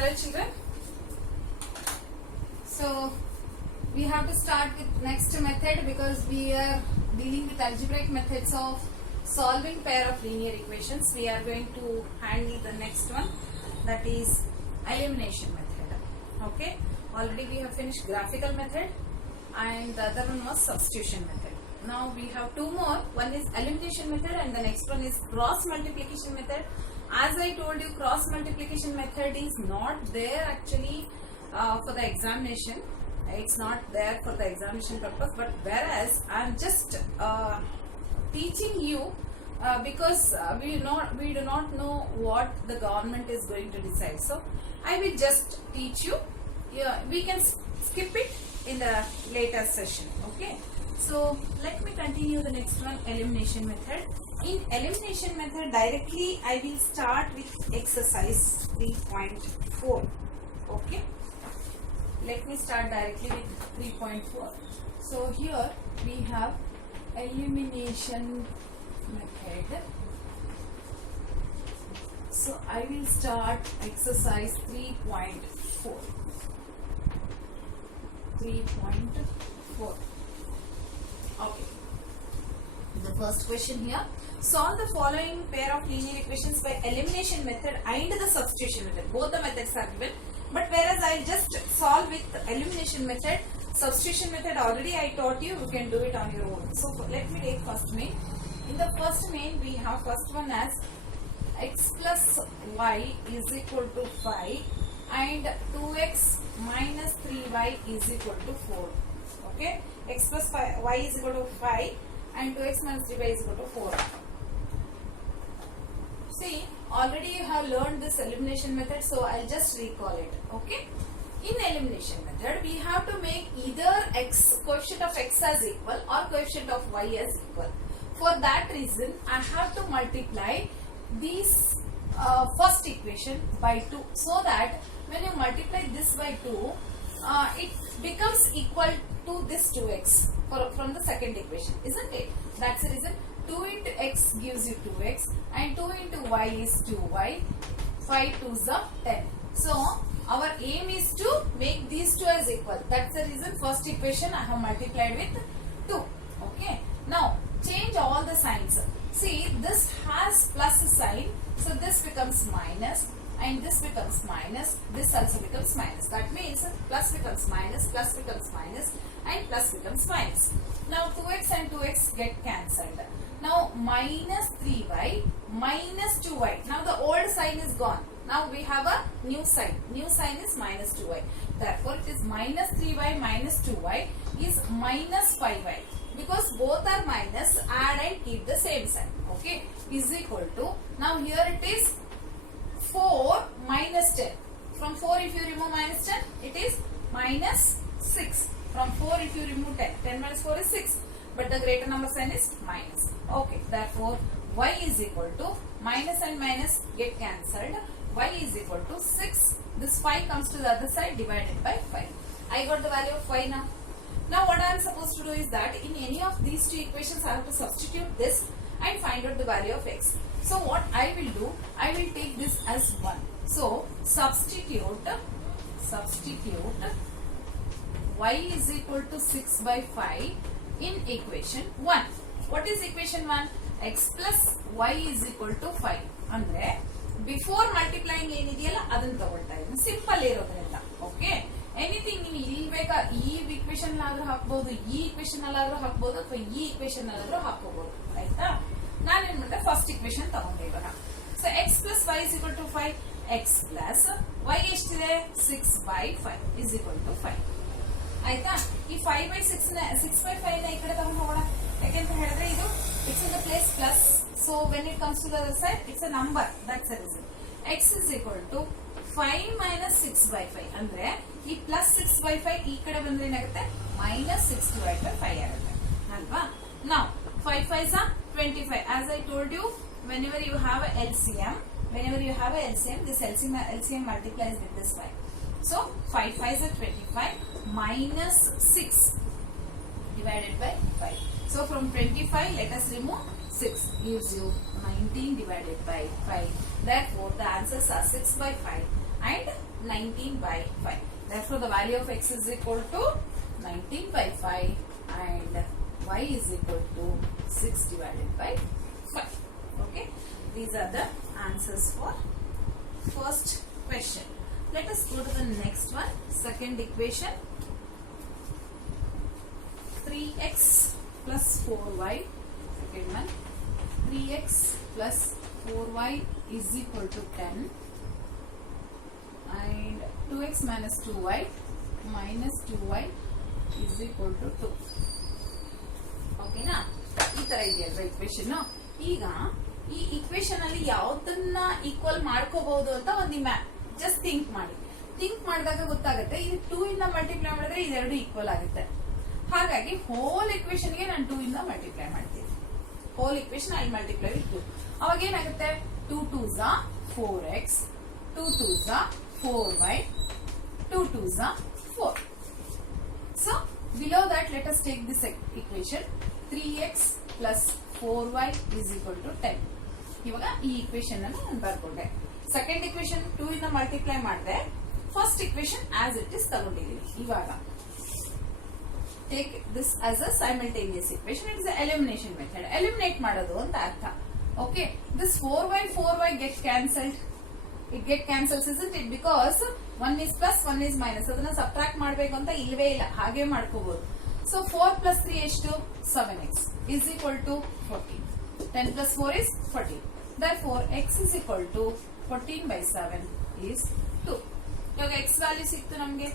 Hello children. So we have to start with next method because we are dealing with algebraic methods of solving pair of linear equations. We are going to handle the next one, that is elimination method. Okay, already we have finished graphical method and the other one was substitution method. Now we have two more. One is elimination method and the next one is cross multiplication method. As I told you, cross multiplication method is not there actually for the examination. It's not there for the examination purpose, but whereas I am just teaching you because we do not know what the government is going to decide. So I will just teach you. Yeah, we can skip it in the later session. Okay. So let me continue the next one, elimination method. In elimination method, directly I will start with exercise 3.4. Okay. Let me start directly with 3.4. So here we have elimination method. So I will start exercise 3.4. 3.4. Okay. The first question here. Solve the following pair of linear equations by elimination method and the substitution method. Both the methods are given. But whereas I will just solve with elimination method, substitution method already I taught you, you can do it on your own. So let me take first main. In the first main we have first one as x plus y is equal to 5 and 2x minus 3y is equal to 4. Okay, x plus y is equal to 5 and 2x minus 3y is equal to 4. See, already you have learned this elimination method, so I'll just recall it. Okay, in elimination method we have to make either coefficient of x as equal or coefficient of y as equal. For that reason I have to multiply this first equation by 2, so that when you multiply this by 2 it becomes equal to this 2x from the second equation, isn't it? That's the reason 2 into x gives you 2x and 2 into y is 2y, 5 2s are 10. So our aim is to make these two as equal. That's the reason first equation I have multiplied with 2. Okay. Now change all the signs. See, this has plus sign, so this becomes minus and this becomes minus, this also becomes minus. That means plus becomes minus and plus becomes minus. Now 2x and 2x get cancelled. Now minus 3y minus 2y. Now the old sign is gone. Now we have a new sign. New sign is minus 2y. Therefore it is minus 3y minus 2y is minus 5y. Because both are minus, add and keep the same sign. Okay, is equal to, now here it is 4 minus 10. From 4 if you remove minus 10, it is minus 6. From 4 if you remove 10, 10 minus 4 is 6. But the greater number sign is minus. Okay, therefore y is equal to, minus and minus get cancelled. Y is equal to 6. This 5 comes to the other side, divided by 5. I got the value of y now. Now what I am supposed to do is that in any of these two equations I have to substitute this and find out the value of x. So what I will do, I will take this as 1. So substitute y is equal to 6 by 5 in equation 1. What is equation 1? X plus y is equal to 5. Andre before multiplying ಏನಿದೆಯಲ್ಲ ಅದನ್ನ ತಗೊಳ್ತಾ ಇದ್ದೀನಿ, simple ಇರೋದ್ರಿಂದ. Okay, anything ನೀವು ಇಲ್ಲಿ ಬೇಕಾ ಈ equation ಆದ್ರೂ ಹಾಕಬಹುದು, ಈ ಇಕ್ವೇಶನ್ ಅಲ್ಲಾದ್ರೂ ಹಾಕಬಹುದು ಅಥವಾ ಈ ಇಕ್ವೇಶನ್ ಅಲ್ಲಾದ್ರೂ ಹಾಕಬಹುದು. ಆಯ್ತಾ, ನಾನು ಏನ್ ಮಾಡಿದೆ ಫಸ್ಟ್ ಇಕ್ವೇಶನ್ ತಗೊಂಡೆ ಇವಾಗ. So x plus y is equal to 5, x plus y ಎಷ್ಟಿದೆ 6 by 5 is equal to 5. ಆಯ್ತಾ, ಈ 5 by 6 by 5 ನ ಈ ಕಡೆ ತಗೊಂಡು ಹೋಗೋಣ. ಯಾಕೆಂತ ಹೇಳಿದ್ರೆ ಇದು it's in the place plus, so when it comes to the other side it's a number. That's the reason. X is equal to 5 minus 6 by 5 ಅಂದ್ರೆ ಈ plus 6 by 5 ಈ ಕಡೆ ಬಂದ್ರೆ ಏನಾಗುತ್ತೆ minus 6 divided by 5 ಆಗುತ್ತೆ ಅಲ್ವಾ. Now 5 5s are 25. As I told you, whenever you have a LCM, this LCM multiplies with this 5. So 5 5s are 25 minus 6 divided by 5. So from 25 let us remove 6, gives you 19 divided by 5. Therefore the answers are 6 by 5 and 19 by 5. Therefore, the value of x is equal to 19 by 5 and y is equal to 6 divided by 5. Okay, these are the answers for first question. Let us go to the next one. Second equation, 3x plus 4y. Second one, 3x plus 4y is equal to 10 and 2x minus 2y minus 2y is equal to 2. ಓಕೆನಾ? ಈ ತರ ಇದೆಯಲ್ವಾ equation. ಈಗ ಈ equation ಅಲ್ಲಿ ಯಾವ್ದನ್ನ equal ಮಾಡ್ಕೋಬಹುದು ಅಂತ ಒಂದು ಜಸ್ಟ್ ಥಿಂಕ್ ಮಾಡಿ. ಥಿಂಕ್ ಮಾಡಿದಾಗ ಗೊತ್ತಾಗುತ್ತೆ, ಇದು 2 ಇಂದ ಮಲ್ಟಿಪ್ಲೈ ಮಾಡಿದ್ರೆ ಇದೆರಡು ಈಕ್ವಲ್ ಆಗುತ್ತೆ. ಹಾಗಾಗಿ ಹೋಲ್ ಇಕ್ವೇಶನ್ ಗೆ ನಾನು 2 ಇಂದ ಮಲ್ಟಿಪ್ಲೈ ಮಾಡ್ತೀನಿ. Whole equation I multiply with 2. ಅವಾಗ ಏನಾಗುತ್ತೆ? 2 2s are 4x, 2 2s are 4y, 2 2s are 4. So below that, let us take this equation. 3x plus 4y is equal to 10. ಇವಾಗ ಈ ಇಕ್ವೇಶನ್ ಅನ್ನು ನಾನು ಬರ್ಕೊಂಡೆ. ಸೆಕೆಂಡ್ ಇಕ್ವೇಶನ್ 2 ಇಂದ multiply ಮಾಡಿದೆ. First equation as it is ತಗೊಂಡಿದ್ದೀನಿ. ಇವಾಗ take this as a simultaneous equation. It is elimination method. Eliminate ಮಾಡೋದು ಅಂತ ಅರ್ಥ. Okay, this 4y get cancelled. It get cancels, isn't it? Because 1 is plus, 1 is minus. ಅದನ್ನ subtract ಮಾಡಬೇಕು ಅಂತ ಇಲ್ವೇ ಇಲ್ಲ, ಹಾಗೆ ಮಾಡ್ಕೋಬಹುದು. So 4 plus 3 ಎಷ್ಟು? 7x is equal to 14. 10 plus 4 is 14. Therefore, x is equal to 14 by 7 is 2. ಇವಾಗ x value ಸಿಕ್ತು ನಮ್ಗೆ.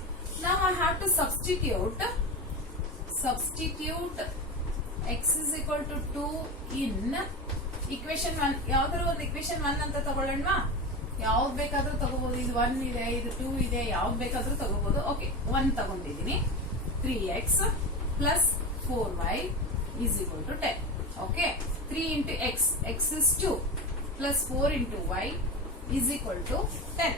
Now I have to substitute x is equal to 2 in equation 1. ಯಾವ್ದಾದ್ರು ಒಂದು equation 1 ಅಂತ ತಗೊಳ್ಳೋಣವಾ? ಯಾವ್ದು ಬೇಕಾದ್ರೂ ತಗೋಬಹುದು. ಇದು 1 ಇದೆ, ಇದು 2 ಇದೆ, ಯಾವ್ದು ಬೇಕಾದ್ರೂ ತಗೋಬಹುದು. ಓಕೆ, 1 ತಗೊಂಡಿದ್ದೀನಿ. 3x plus 4y is equal to 10. Okay, 3 into x is 2 plus 4 into y is equal to 10.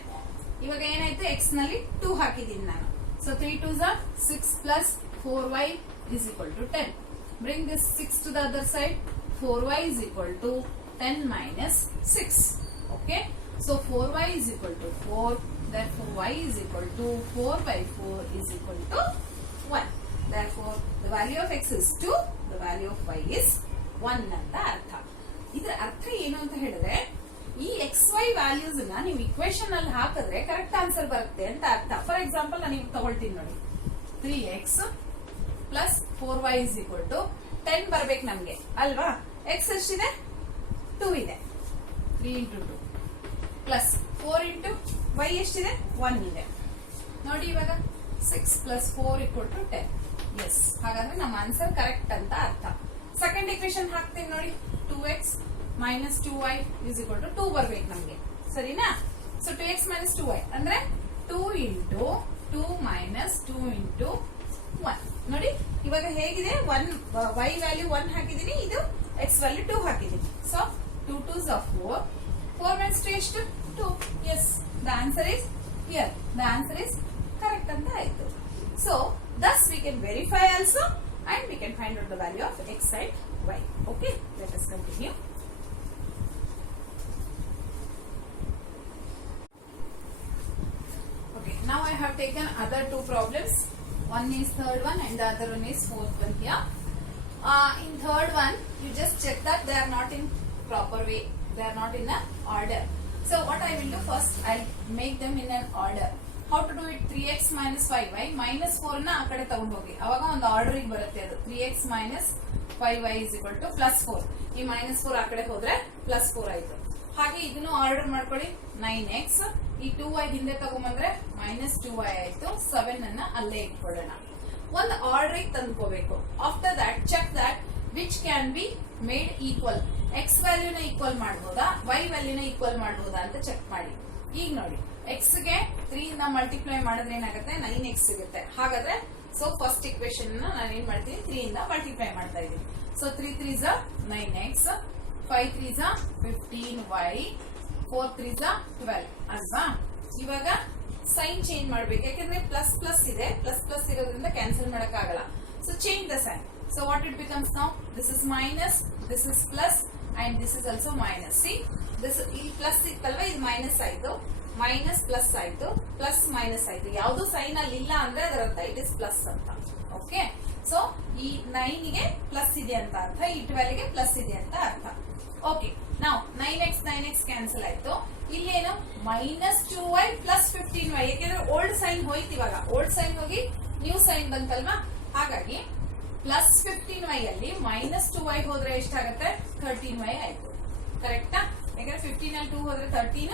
ಇವಾಗ ಏನಾಯ್ತು? x ನಲ್ಲಿ 2 ಹಾಕಿದ್ದೀನಿ ನಾನು. So 3 2s are 6 plus 4y is equal to 10. Bring this 6 to the other side. 4y is equal to 10 minus 6. Okay, so 4y is equal to 4. Therefore, y is equal to 4 by 4 is equal to 1. Therefore, the value of x is 2, the value of y is 1 ಅಂತ ಅರ್ಥ. ಇದರ ಅರ್ಥ ಏನು ಅಂತ ಹೇಳಿದ್ರೆ, ಈ XY values ನ ನೀವು ಇಕ್ವೇಶನ್ ಅಲ್ಲಿ ಹಾಕಿದ್ರೆ ಕರೆಕ್ಟ್ ಆನ್ಸರ್ ಬರುತ್ತೆ ಅಂತ ಅರ್ಥ. ಫಾರ್ ಎಕ್ಸಾಂಪಲ್ ನಾನು ಈಗ ತಗೊಳ್ತೀನಿ ನೋಡಿ. 3x plus 4y is equal to 10 ಬರ್ಬೇಕು ನಮ್ಗೆ ಅಲ್ವಾ? x ಎಷ್ಟಿದೆ? 2 ಇದೆ. 3 into 2 plus 4 into y ಎಷ್ಟಿದೆ? 1 ಇದೆ. ನೋಡಿ ಇವಾಗ 6 plus 4 equal to 10. ಎಸ್, ಹಾಗಾದ್ರೆ ನಮ್ಮ ಆನ್ಸರ್ ಕರೆಕ್ಟ್ ಅಂತ ಅರ್ಥ. ಸೆಕೆಂಡ್ ಇಕ್ವೇಶನ್ ಹಾಕ್ತೀನಿ ನೋಡಿ. 2x minus 2y is equal to 2 ಬರ್ಬೇಕು ನಮ್ಗೆ, ಸರಿನಾ? ಸೊ 2x minus 2y ಅಂದ್ರೆ 2 into 2 minus 2 into 1. ನೋಡಿ ಇವಾಗ ಹೇಗಿದೆ? 1 y ವ್ಯಾಲ್ಯೂ 1 ಹಾಕಿದೀನಿ, ಇದು x ವ್ಯಾಲ್ಯೂ 2 ಹಾಕಿದೀನಿ. So 2 2s are 4. 4 minus 2 ಎಷ್ಟು? 2. Yes, the answer is here. The answer is correct ಅಂತ ಆಯ್ತು. So thus we can verify also and we can find out the value of x and y. Okay, let us continue. Okay, now I have taken other two problems. One is third one and the other one is fourth one here. In third one, you just check that they are not in proper way. They are not in a order. So what I will do first, I'll make them in an order. How to do it? 3x minus 5y minus 4 ನ ಆ ಕಡೆ ತಗೊಂಡು ಹೋಗಿ, ಅವಾಗ ಒಂದು order ಬರುತ್ತೆ ಅದು. 3x minus 5y is equal to plus 4. ಈ minus 4 ಆ ಕಡೆ ಹೋದ್ರೆ plus 4 ಆಯ್ತು. ಹಾಗೆ ಇದನ್ನು ಆರ್ಡರ್ ಮಾಡ್ಕೊಳ್ಳಿ. 9x, ಈ 2y ಹಿಂದೆ ತಗೊಂಡ್ಬಂದ್ರೆ minus 2y ಆಯ್ತು. 7 ಅನ್ನ ಅಲ್ಲೇ ಇಟ್ಕೊಳ್ಳೋಣ. ಒಂದು ಆರ್ಡರ್ ತಂದ್ಕೋಬೇಕು. After that check that which can be made equal. x ವ್ಯಾಲ್ಯೂನ ಈಕ್ವಲ್ ಮಾಡಬಹುದಾ, y ವ್ಯಾಲ್ಯೂನ ಈಕ್ವಲ್ ಮಾಡಬಹುದಾ ಅಂತ ಚೆಕ್ ಮಾಡಿ. ಈಗ ನೋಡಿ, x ಗೆ 3 ಇಂದ ಮಲ್ಟಿಪ್ಲೈ ಮಾಡಿದ್ರೆ ಏನಾಗುತ್ತೆ? 9x ಸಿಗುತ್ತೆ. ಹಾಗಾದ್ರೆ ಸೊ ಫಸ್ಟ್ ಇಕ್ವೇಶನ್ ನಾನು ಏನ್ ಮಾಡ್ತೀನಿ? 3 ಇಂದ ಮಲ್ಟಿಪ್ಲೈ ಮಾಡ್ತಾ ಇದ್ದೀನಿ. So 3 3s are 9x, 5 3s are 15y, 4 3s are 12 ಅಲ್ವಾ? ಇವಾಗ ಸೈನ್ ಚೇಂಜ್ ಮಾಡ್ಬೇಕು, ಯಾಕಂದ್ರೆ ಪ್ಲಸ್ ಪ್ಲಸ್ ಇದೆ. ಪ್ಲಸ್ ಪ್ಲಸ್ ಇರೋದ್ರಿಂದ ಕ್ಯಾನ್ಸಲ್ ಮಾಡಕ್ ಆಗಲ್ಲ. So change the sign. So what it becomes now? This is minus, this is plus and this is also minus. See this, ಈ plus ಇತ್ತಲ್ವಾ, ಇದು ಮೈನಸ್ ಆಯ್ತು, ಮೈನಸ್ ಪ್ಲಸ್ ಆಯ್ತು. Plus minus ಆಯ್ತು. ಯಾವ್ದು ಸೈನ್ ಅಲ್ಲಿ ಇಲ್ಲ ಅಂದ್ರೆ ಅದರ ಅರ್ಥ ಇಟ್ ಇಸ್ ಪ್ಲಸ್ ಅಂತ. ಓಕೆ, ಸೊ ಈ 9 ಗೆ ಪ್ಲಸ್ ಇದೆ ಅಂತ ಅರ್ಥ, ಈ 12 ಗೆ ಪ್ಲಸ್ ಇದೆ ಅಂತ ಅರ್ಥ. ಓಕೆ, ನಾವು 9x ಕ್ಯಾನ್ಸಲ್ ಆಯ್ತು. ಇಲ್ಲೇನು -2y ಪ್ಲಸ್ 15y, ಯಾಕೆಂದ್ರೆ ಓಲ್ಡ್ ಸೈನ್ ಹೋಯ್ತು, ಇವಾಗ ಓಲ್ಡ್ ಸೈನ್ ಹೋಗಿ ನ್ಯೂ ಸೈನ್ ಬಂತಲ್ವಾ, ಹಾಗಾಗಿ ಪ್ಲಸ್ 15y ಅಲ್ಲಿ -2y ಹೋದ್ರೆ ಎಷ್ಟಾಗುತ್ತೆ 13y ಆಯ್ತು. ಕರೆಕ್ಟಾ? ಯಾಕಂದ್ರೆ 15 ಅಲ್ಲಿ 2 ಹೋದ್ರೆ 13,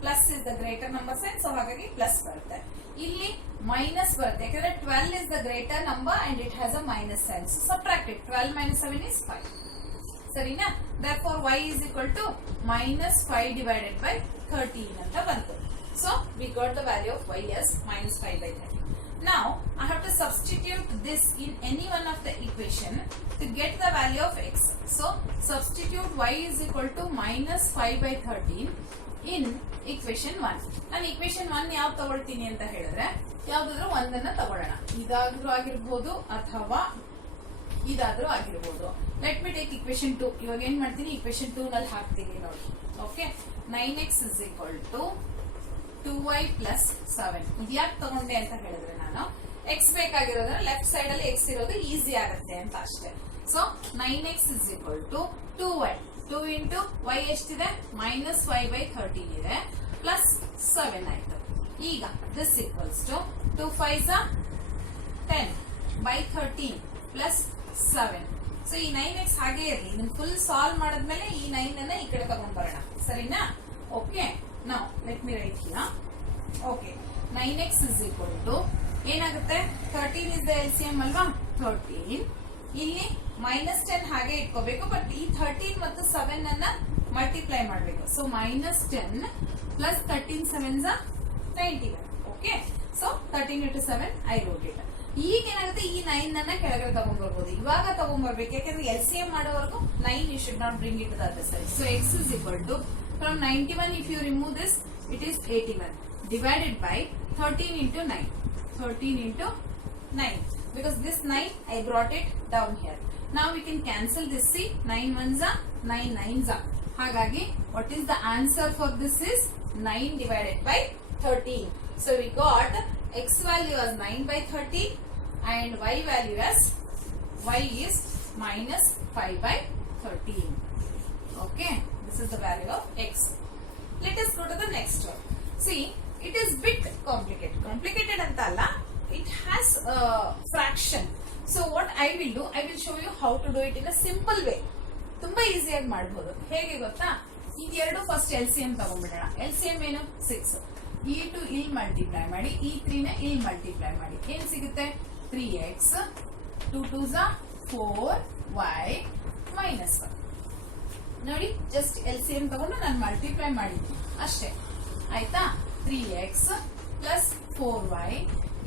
plus is the greater number sign, so ಹಾಗಾಗಿ ಪ್ಲಸ್ ಬರುತ್ತೆ. ಇಲ್ಲಿ ಮೈನಸ್ ಬರುತ್ತೆ ಯಾಕಂದ್ರೆ 12 is the greater number and it has a minus sign, so subtract it. 12 - 7 is 5. ಸರಿನಾ? therefore y is equal to -5 divided by 13 ಅಂತ ಬಂತು. So we got the value of y as -5/13. Now I have to substitute this in any one of the equation to get the value of x. So substitute y is equal to -5/13 in equation 1. ನಾನು equation 1 ಯಾವ್ದು ತಗೊಳ್ತೀನಿ ಅಂತ ಹೇಳಿದ್ರೆ ಯಾವ್ದಾದ್ರೂ ಒಂದನ್ನ ತಗೊಳ್ಳೋಣ. ಇದಾದ್ರೂ ಆಗಿರ್ಬೋದು ಅಥವಾ ಇದಾದ್ರೂ ಆಗಿರ್ಬೋದು. Let me take equation 2. ಇವಾಗ ಏನ್ ಮಾಡ್ತೀನಿ, equation 2 ನಲ್ಲಿ ಹಾಕ್ತೀನಿ ನೋಡಿ. Okay, 9x is equal to 2y plus 7. ಇದ್ಯಾಕೆ ತಗೊಂಡೆ ಅಂತ ಹೇಳಿದ್ರೆ ನಾನು x ಬೇಕಾಗಿರೋದ್ರೆ ಲೆಫ್ಟ್ ಸೈಡ್ ಅಲ್ಲಿ x ಇರೋದು ಈಸಿ ಆಗುತ್ತೆ ಅಂತ ಅಷ್ಟೇ. So 9x is equal to 2y. 2 into y ಎಷ್ಟಿದೆ, -5/13 ಇದೆ, ಪ್ಲಸ್ 7 ಆಯ್ತು. ಈಗ this equals to 2 5s 10/13 plus 7. So ಈ 9x ಹಾಗೆ ಇರಲಿ, ಇದನ್ನ ಫುಲ್ ಸಾಲ್ವ್ ಮಾಡಿದ್ಮೇಲೆ ಈ 9 ಅನ್ನ ಈ ಕಡೆ ತಗೊಂಡ್ ಬರೋಣ. ಸರಿನಾ? Okay, now let me right here. Okay, 9x is equal to ಏನಾಗುತ್ತೆ, 13 is the LCM ಅಲ್ವಾ, 13. ಇಲ್ಲಿ -10 ಹಾಗೆ ಇಟ್ಕೋಬೇಕು, ಬಟ್ ಈ 13 ಮತ್ತು 7 ಅನ್ನ ಮಲ್ಟಿಪ್ಲೈ ಮಾಡಬೇಕು. So -10 plus 13 7s 91. Okay, so 13 into 7 I wrote it. ಈಗ ಏನಾಗುತ್ತೆ, ಈ 9 ಅನ್ನ ಕೆಳಗಡೆ ತಗೊಂಡ್ಬರ್ಬೋದು. ಇವಾಗ ತಗೊಂಡ್ಬರ್ಬೇಕು ಯಾಕಂದ್ರೆ LCM ಮಾಡೋವರೆಗೂ 9 you should not bring it to the other side. So x is equal to, from 91 if you remove this it is 81 divided by 13 into 9. 13 into 9, because this 9 I brought it down here. Now we can cancel this. See, 9 1s are 9 9s are. ಹಾಗಾಗಿ what is the answer for this is 9 divided by 13. So we got x value as 9/13 and y value as y is -5/13. Okay, this is the value of x. Let us go to the next one. See, it is bit complicated anta alla, it has a fraction. So what I will do, I will show you how to do it in a simple way. ತುಂಬಾ ಈಸಿಯಾಗಿ ಮಾಡಬಹುದು. ಹೇಗೆ ಗೊತ್ತಾ, ಇದೆರಡು first LCM ತಗೊಂಡ್ಬಿಡೋಣ. LCM ಏನು 6. ಈ 2 ಇಲ್ಲಿ multiply ಮಾಡಿ, ಈ 3 ನ ಇಲ್ಲಿ ಮಲ್ಟಿಪ್ಲೈ ಮಾಡಿ, ಏನ್ ಸಿಗುತ್ತೆ 3x, 2 2s are 4y -1. ನೋಡಿ, ಜಸ್ಟ್ LCM ತಗೊಂಡು ನಾನು ಮಲ್ಟಿಪ್ಲೈ ಮಾಡಿದ್ದೀನಿ ಅಷ್ಟೇ. ಆಯ್ತಾ? 3x plus 4y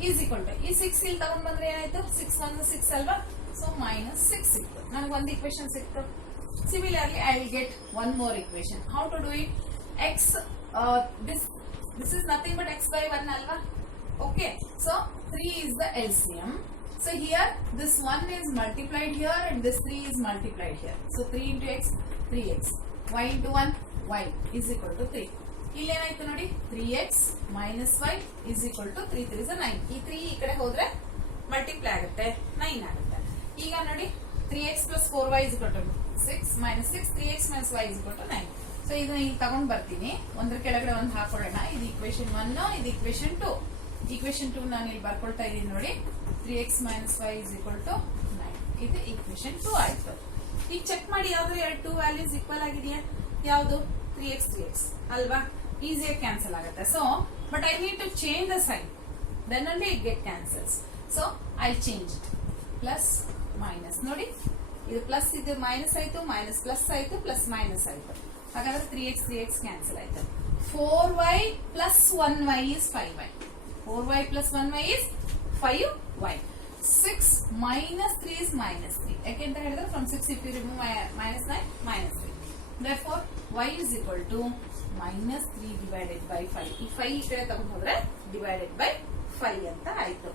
is equal to, ಈ 6 ಇಲ್ಲಿ ತಗೊಂಡ್ ಬಂದ್ರೆ ಏನಾಯ್ತು, 6 1 6 ಅಲ್ವಾ, ಸೊ -6 ಸಿಕ್ತು. ನನಗೆ ಒಂದು ಇಕ್ವೇಶನ್ ಸಿಕ್ತು. Similarly, I will get one more equation. How to do it? X, this is nothing but x/1 alva. Okay, so 3 is the LCM. So here this 1 is multiplied here and this 3 is multiplied here. So 3 into x, 3x. Y into 1, y is equal to 3. ಇಲ್ಲಿ ಏನಾಯ್ತು ನೋಡಿ, 3x minus y is equal to 3 3 is 9. ಈ 3 ಈ ಕಡೆ ಹೋದ್ರೆ multiply ಆಗುತ್ತೆ, 9 ಆಗುತ್ತೆ. ಈಗ ನೋಡಿ, 3x plus 4y is equal to 6 minus 6, 3x minus y is equal to 9. So ಇದನ್ನ ಇಲ್ಲಿ ತಗೊಂಡ್ ಬರ್ತೀನಿ, ಒಂದ್ರ ಕೆಳಗಡೆ ಒಂದು ಹಾಕೊಳ್ಳೋಣ. ಇದು equation 1, ಇದು equation 2. equation 2 ನಾನು ಇಲ್ಲಿ ಬರ್ಕೊಳ್ತಾ ಇದ್ದೀನಿ ನೋಡಿ, 3x minus y is equal to 9. ಇದು equation 2 ಆಯ್ತು. ಈಗ ಚೆಕ್ ಮಾಡಿ ಯಾವ್ದು 2 ವ್ಯಾಲ್ಯೂಸ್ ಈಕ್ವಲ್ ಆಗಿದೆಯಾ, ಯಾವುದು 3x 3x ಅಲ್ವಾ, ಈಸಿಯಾಗಿ ಕ್ಯಾನ್ಸಲ್ ಆಗುತ್ತೆ. So but I need to change the sign, then only it get cancels. So I change it, plus minus. ನೋಡಿ, ಇದು ಪ್ಲಸ್ ಇದು ಮೈನಸ್ ಆಯ್ತು, ಮೈನಸ್ ಪ್ಲಸ್ ಆಯ್ತು, ಪ್ಲಸ್ ಮೈನಸ್ ಆಯ್ತು. ಹಾಗಾದ್ರೆ 3x 3x ಕ್ಯಾನ್ಸಲ್ ಆಯ್ತು. 4y plus 1y is 5y. 4y plus 1y is 5y. 6 minus 3 is minus 3. ಯಾಕೆ ಅಂತ ಹೇಳಿದ್ರೆ from 6 if you remove minus 9, minus 3. Therefore y is equal to minus 3 divided by 5. ಈ 5 ಈ ಕಡೆ ತಗೊಂಡು ಹೋದ್ರೆ divided by 5 ಅಂತ ಆಯ್ತು.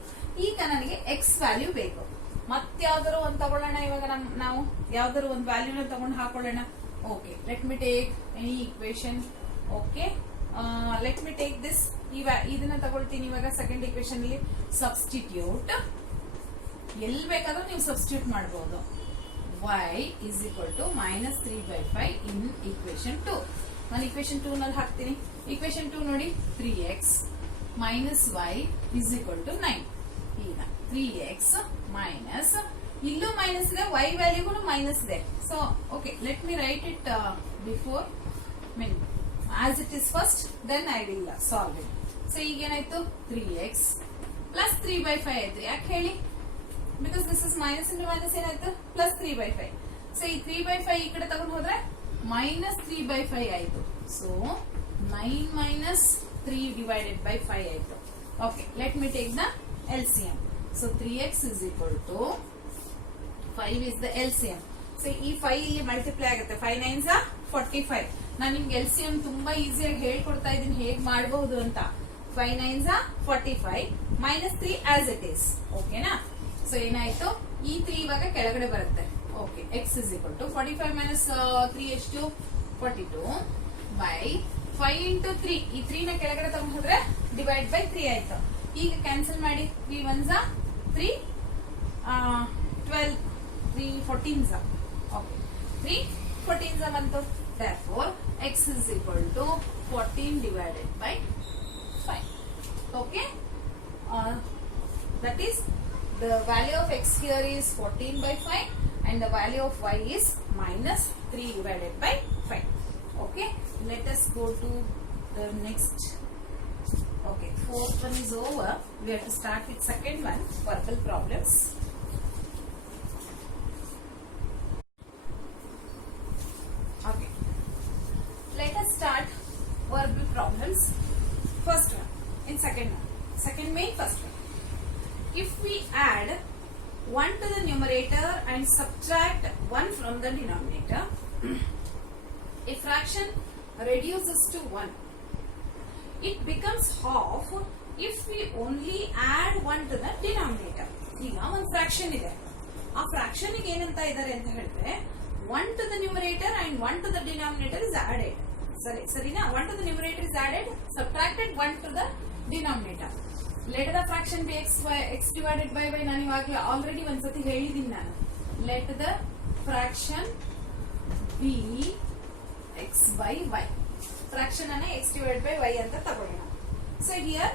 ಈಗ ನನಗೆ x ವ್ಯಾಲ್ಯೂ ಬೇಕು. ಮತ್ಯಾವ್ದಾರು ಒಂದು ತಗೊಳ್ಳೋಣ. ಇವಾಗ ನಾವು ಯಾವ್ದಾರು ಒಂದು ವ್ಯಾಲ್ಯೂನ ತಗೊಂಡು ಹಾಕೊಳ್ಳೋಣ. Okay, let me take any equation. Okay, let me take this. ಇದನ್ನ ತಗೊಳ್ತೀನಿ ಇವಾಗ ಸೆಕೆಂಡ್ ಇಕ್ವೇಶನ್ ಅಲ್ಲಿ ಸಬ್ಸ್ಟಿಟ್ಯೂಟ್. ಎಲ್ಲಿ ಬೇಕಾದ್ರೂ ನೀವು ಸಬ್ಸ್ಟಿಟ್ಯೂಟ್ ಮಾಡಬಹುದು. y is equal to minus 3/5 in equation 2. ನಾನು equation 2 ನಲ್ಲಿ ಹಾಕ್ತೀನಿ. equation 2 ನೋಡಿ 3x minus y is equal to 9. ಈಗ 3x minus ಇಲ್ಲೂ ಮೈನಸ್ ಇದೆ, y ವ್ಯಾಲ್ಯೂಗೂ ಮೈನಸ್ ಇದೆ. So okay, let me write it before mean as it is first, then I will solve it. ಸೊ ಈಗ ಏನಾಯ್ತು 3x ಪ್ಲಸ್ 3/5 ಆಯ್ತು. ಯಾಕೆ ಹೇಳಿ? Because this is minus into minus ಏನಾಯ್ತು ಪ್ಲಸ್ 3/5. ಸೊ ಈ 3/5 ಈ ಕಡೆ ತಗೊಂಡು ಹೋದ್ರೆ ಮೈನಸ್ 3/5 ಆಯ್ತು. ಸೊ 9 minus 3 divided by 5 ಆಯ್ತು. Okay, let me take the LCM. So 3x is equal to 5 is the LCM. So ಈ 5 ಇಲ್ಲಿ ಮಲ್ಟಿಪ್ಲೈ ಆಗುತ್ತೆ. 5 9s are 45. ನಾನು ನಿಮ್ಗೆ LCM ತುಂಬಾ ಈಸಿಯಾಗಿ ಹೇಳ್ಕೊಡ್ತಾ ಇದ್ದೀನಿ ಹೇಗ್ ಮಾಡಬಹುದು ಅಂತ. 5 9s are 45 minus 3 as it is. ಓಕೆನಾ? ಸೊ ಏನಾಯ್ತು, ಈ 3 ಇವಾಗ ಕೆಳಗಡೆ ಬರುತ್ತೆ. Okay, x is equal to 45 minus 3 ಎಷ್ಟು 42 by 5 into 3. ಈ 3 ನ ಕೆಳಗಡೆ ತಗೊಂಡು ಹೋದ್ರೆ ಡಿವೈಡ್ ಬೈ 3 ಆಯ್ತು. ಈಗ ಕ್ಯಾನ್ಸಲ್ ಮಾಡಿ. 3 1s are 3 12 3 14s are. Okay, 3 14s are ಬಂತು. therefore x is equal to 14 divided by 5. okay, that is the value of x here is 14 by 5 and the value of y is minus 3 divided by 5. okay, let us go to the next. okay, fourth one is over. We have to start with second one, verbal problems. okay, let us start verbal problems. First one in second one, second main first one. If we add 1 to the numerator and subtract 1 from the denominator, a fraction reduces to 1. It becomes half if we only add 1 to the denominator. ಈಗ ಒಂದು fraction ಇದೆ. ಆ fraction ಗೆ ಏನಂತ ಇದ್ದಾರೆ ಅಂತ ಹೇಳಿದ್ರೆ 1 to the numerator and 1 to the denominator is added. ಸರಿನಾ? 1 to the numerator is added, subtracted 1 to the denominator. Let the fraction be x divided by y. ನಾನು ಇವಾಗಲೇ ಆಲ್ರೆಡಿ ಒಂದ್ಸತಿ ಹೇಳಿದ್ದೀನಿ ನಾನು. Let the fraction be x by y. Fraction ಅನ್ನ x divided by y ಅಂತ ತಗೊಳ್ಳೋಣ. So here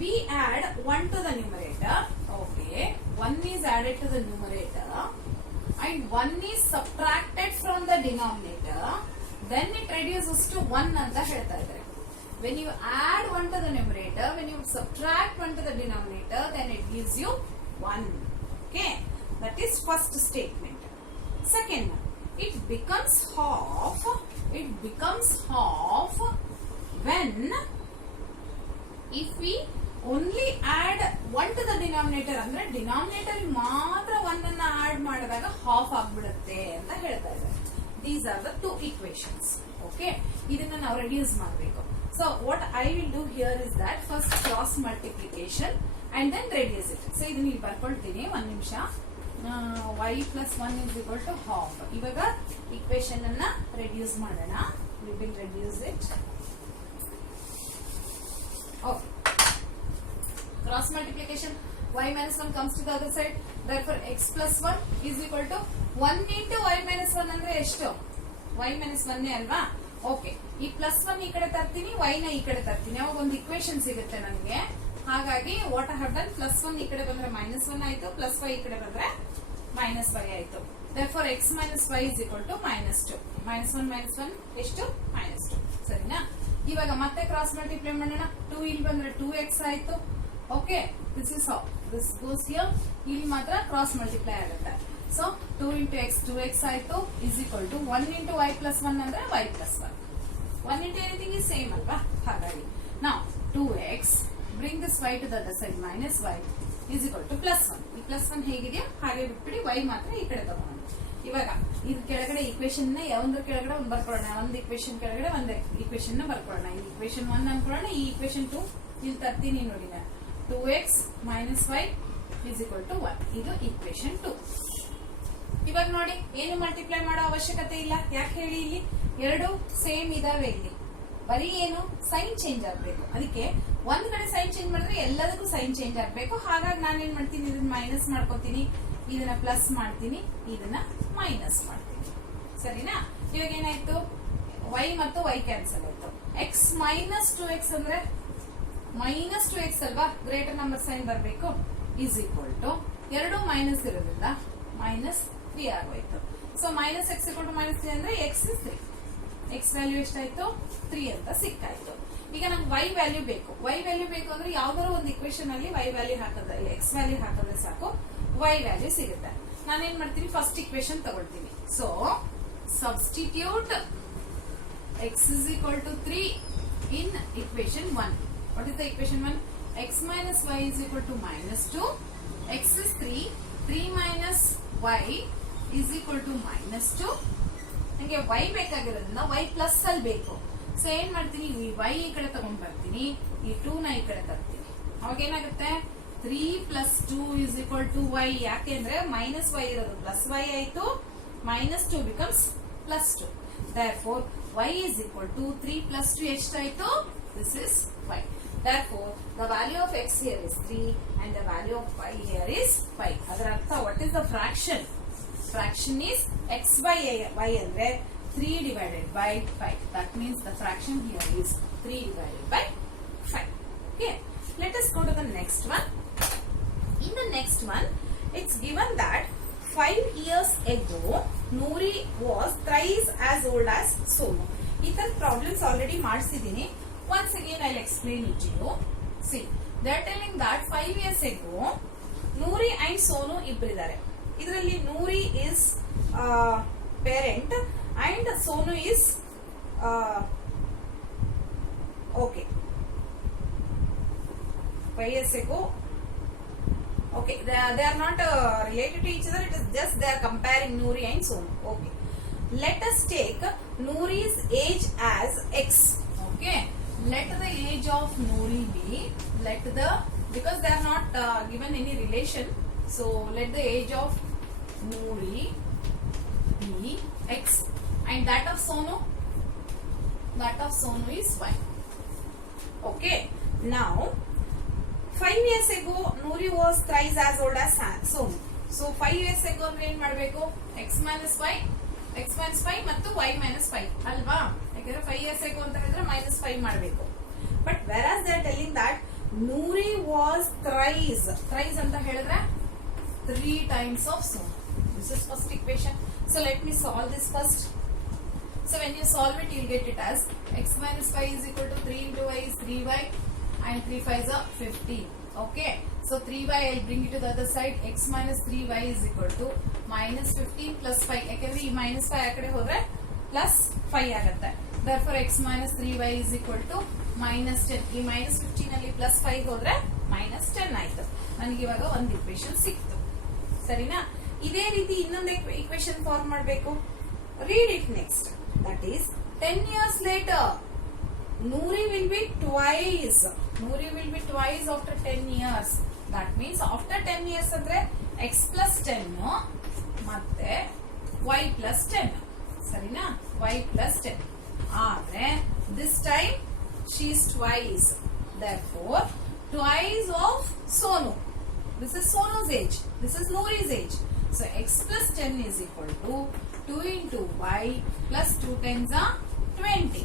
we add 1 to the numerator. Okay, 1 is added to the numerator and 1 is subtracted from the denominator. Then it reduces to 1 ಅಂತ ಹೇಳ್ತಾ ಇದ್ದಾರೆ. When you add 1 to the numerator, when you subtract 1 to the denominator, then it gives you 1. Okay, that is first statement. Second, it becomes half. It becomes half when if we only add 1 to the denominator. ಅಂದ್ರೆ denominator ಮಾತ್ರ 1 ಅನ್ನ add ಮಾಡಿದಾಗ half ಆಗ್ಬಿಡುತ್ತೆ ಅಂತ ಹೇಳ್ತಾ ಇದ್ದಾರೆ. These are the two equations. Okay, ಇದನ್ನ ನಾವು reduce ಮಾಡಬೇಕು. So what I will do here is that first cross multiplication and then reduce it. So ಇದನ್ನ ಇಲ್ಲಿ ಬರ್ಕೊಳ್ತೀನಿ. ಒಂದು ನಿಮಿಷ. y plus 1 is equal to half. ಇವಾಗ equation ಅನ್ನ reduce ಮಾಡೋಣ. We will reduce it. Okay. Cross multiplication. y minus 1 comes to the other side. Therefore x plus 1 is equal to 1 into y minus 1 ಅಂದ್ರೆ ಎಷ್ಟು? y minus 1 ಅಲ್ವಾ? Okay, ಈ plus 1 ಈ ಕಡೆ ತರ್ತೀನಿ, y ನ ಈ ಕಡೆ ತರ್ತೀನಿ. ಅವಾಗ ಒಂದು ಇಕ್ವೇಶನ್ ಸಿಗುತ್ತೆ ನನಗೆ. ಹಾಗಾಗಿ what I have done, plus 1 ಈ ಕಡೆ ಬಂದ್ರೆ ಮೈನಸ್ 1 ಆಯ್ತು, ಪ್ಲಸ್ y ಈ ಕಡೆ ಬಂದ್ರೆ ಮೈನಸ್ y ಆಯ್ತು. therefore x minus y is equal to minus 2. minus 1 minus 1 ಎಷ್ಟು? minus 2. ಸರಿನಾ? ಇವಾಗ ಮತ್ತೆ ಕ್ರಾಸ್ ಮಲ್ಟಿಪ್ಲೈ ಮಾಡೋಣ. 2 ಇಲ್ಲಿ ಬಂದ್ರೆ 2x ಆಯ್ತು. Okay, this is how this goes here. ಇಲ್ಲಿ ಮಾತ್ರ ಕ್ರಾಸ್ ಮಲ್ಟಿಪ್ಲೈ ಆಗುತ್ತೆ. ಸೊ 2 into x 2x ಆಯ್ತು is equal to 1 into y plus 1 ಅಂದ್ರೆ y plus 1. 1 into anything is same ಅಲ್ವಾ? ಹಾಗಾಗಿ now 2x bring this y to the other side minus y is equal to plus 1. ಈ plus 1 ಹೇಗಿದೆಯೋ ಹಾಗೆ ಬಿಟ್ಬಿಡಿ, y ಮಾತ್ರ ಈ ಕಡೆ ತಗೋಣ. ಇವಾಗ ಇದು ಕೆಳಗಡೆ ಇಕ್ವೇಶನ್ ನ ಯಾವಂದ್ರ ಕೆಳಗಡೆ ಒಂದು ಬರ್ಕೊಳ್ಳೋಣ. ಒಂದು ಇಕ್ವೇಶನ್ ಕೆಳಗಡೆ ಒಂದು ಇಕ್ವೇಶನ್ ನ ಬರ್ಕೊಳ್ಳೋಣ. ಈ ಇಕ್ವೇಶನ್ 1 ಅನ್ಕೊಳ್ಳೋಣ, ಈ ಇಕ್ವೇಶನ್ 2 ಇಲ್ಲಿ ತರ್ತೀನಿ ನೋಡಿ ನಾನು. 2x minus y is equal to 1. ಇದು ಇಕ್ವೇಶನ್ 2. ಇವಾಗ ನೋಡಿ, ಏನು ಮಲ್ಟಿಪ್ಲೈ ಮಾಡೋ ಅವಶ್ಯಕತೆ ಇಲ್ಲ. ಯಾಕೆ ಹೇಳಿ, ಇಲ್ಲಿ ಎರಡು ಸೇಮ್ ಇದಾವೆ. ಇಲ್ಲಿ ಬರೀ ಏನು ಸೈನ್ ಚೇಂಜ್ ಆಗಬೇಕು. ಅದಕ್ಕೆ ಒಂದ್ ಕಡೆ ಸೈನ್ ಚೇಂಜ್ ಮಾಡಿದ್ರೆ ಎಲ್ಲದಕ್ಕೂ ಸೈನ್ ಚೇಂಜ್ ಆಗಬೇಕು. ಹಾಗಾಗಿ ನಾನು ಏನ್ ಮಾಡ್ತೀನಿ, ಇದನ್ನ ಮೈನಸ್ ಮಾಡ್ಕೊತೀನಿ, ಇದನ್ನ ಪ್ಲಸ್ ಮಾಡ್ತೀನಿ, ಇದನ್ನ ಮೈನಸ್ ಮಾಡ್ತೀನಿ. ಸರಿನಾ? ಇವಾಗ ಏನಾಯ್ತು, y ಮತ್ತು y ಕ್ಯಾನ್ಸಲ್ ಆಯ್ತು. x ಮೈನಸ್ 2x ಅಂದ್ರೆ ಮೈನಸ್ 2x ಅಲ್ವಾ, ಗ್ರೇಟರ್ ನಂಬರ್ ಸೈನ್ ಬರಬೇಕು. ಈಸ್ ಈಕ್ವಲ್ ಟು ಎರಡು ಮೈನಸ್ ಇರೋದ್ರಿಂದ ಮೈನಸ್ 3 ಆಗೋಯ್ತು. So minus x equal to minus 3 ಅಂದ್ರೆ x ಇಸ್ 3. ಎಕ್ಸ್ ವ್ಯಾಲ್ಯೂ ಎಷ್ಟಾಯ್ತು, 3 ಅಂತ ಸಿಕ್ಕಾಯ್ತು. ಈಗ ನಂಗೆ y ವ್ಯಾಲ್ಯೂ ಬೇಕು. y ವ್ಯಾಲ್ಯೂ ಬೇಕು ಅಂದ್ರೆ ಯಾವ್ದಾರ ಒಂದು ಇಕ್ವೇಶನ್ ಅಲ್ಲಿ y ವ್ಯಾಲ್ಯೂ ಹಾಕಿದ್ರೆ, x ವ್ಯಾಲ್ಯೂ ಹಾಕಿದ್ರೆ ಸಾಕು, y ವ್ಯಾಲ್ಯೂ ಸಿಗುತ್ತೆ. ನಾನೇನ್ ಮಾಡ್ತೀನಿ, ಫಸ್ಟ್ ಇಕ್ವೇಶನ್ ತಗೊಳ್ತೀನಿ. So substitute x is equal to 3 in equation 1. What is the equation 1? X minus y is equal to minus 2. X is 3. 3 minus y is equal to minus 2. ನನಗೆ y ಬೇಕಾಗಿರೋದ್ರಿಂದ y plus ಅಲ್ಲಿ ಬೇಕು. So ಏನ್ ಮಾಡ್ತೀನಿ, ಈ y ಈ ಕಡೆ ತಗೊಂಡ್ ಬರ್ತೀನಿ, ಈ 2 ನ ಈ ಕಡೆ ತರ್ತೀನಿ. ಅವಾಗ ಏನಾಗುತ್ತೆ, 3 plus 2 is equal to y. ಯಾಕೆಂದ್ರೆ ಮೈನಸ್ y ಇರೋದು ಪ್ಲಸ್ y ಆಯ್ತು, minus 2 becomes plus 2. Therefore y is equal to 3 plus 2 ಎಷ್ಟಾಯ್ತು, this is 5. Therefore the value of x here is 3 and the value of y here is 5. ಅದರ ಅರ್ಥ, what is the fraction? Fraction is x by y ಅಂದ್ರೆ 3 divided by 5. That means the fraction here is 3 divided by 5. Okay, let us go to the next one. In the next one, it's given that 5 years ago Noori was thrice as old as Sonu. These problems already ಮಾಡಿಸಿದ್ದೀನಿ. Once again I'll explain it to you. See, they are telling that 5 years ago Noori and Sonu ಇಬ್ಬರಿದ್ದಾರೆ. ಇದರಲ್ಲಿ Noori is parent and Sonu is okay. 5 years ago, okay, they are not related to each other. It is just they are comparing Noori and Sonu. Okay, let us take Noori's age as x. Okay, let the age of Noori be, because they are not given any relation, so let the age of Noori be x and that of Sonu is y. Okay, now 5 years ago Noori was thrice as old as Sonu. So 5 years ago ಅಂದ್ರೆ ಏನ್ ಮಾಡಬೇಕು, x minus 5 ಮತ್ತು y minus 5 ಅಲ್ವಾ? ಯಾಕಂದ್ರೆ 5 years ago ಅಂತ ಹೇಳಿದ್ರೆ minus 5 ಮಾಡಬೇಕು. But whereas they are telling that Noori was thrice ಅಂತ ಹೇಳಿದ್ರೆ 3 times of Sonu. This is first equation. So let me solve this first. So when you solve it, you'll get it as x minus 5 is equal to 3 into y is 3y and 3 5s are 15. Okay, so 3y I'll bring it to the other side. X minus 3y is equal to minus 15 plus 5. ಯಾಕಂದ್ರೆ ಈ minus 5 ಆ ಕಡೆ ಹೋದ್ರೆ plus 5 ಆಗುತ್ತೆ. Therefore x minus 3y is equal to minus 10. ಈ minus 15 ಅಲ್ಲಿ plus 5 ಹೋದ್ರೆ minus 10 ಆಯ್ತು. ನನಗೆ ಇವಾಗ ಒಂದು ಇಕ್ವೇಶನ್ ಸಿಕ್ತು. ಸರಿನಾ? ಇದೇ ರೀತಿ ಇನ್ನೊಂದು ಇಕ್ವೇಶನ್ ಫಾರ್ಮ್ ಮಾಡಬೇಕು. Read it next. That is 10 years later Noori will be twice after 10 years. That means after 10 years ಅಂದ್ರೆ x plus 10 ಮತ್ತೆ y plus 10. ಸರಿನಾ? y plus 10 ಆದ್ರೆ this time she is twice. Therefore twice of Sonu. This is Sonu's age. This is Noori's age. So x plus 10 is equal to 2 into y plus 2 times 20.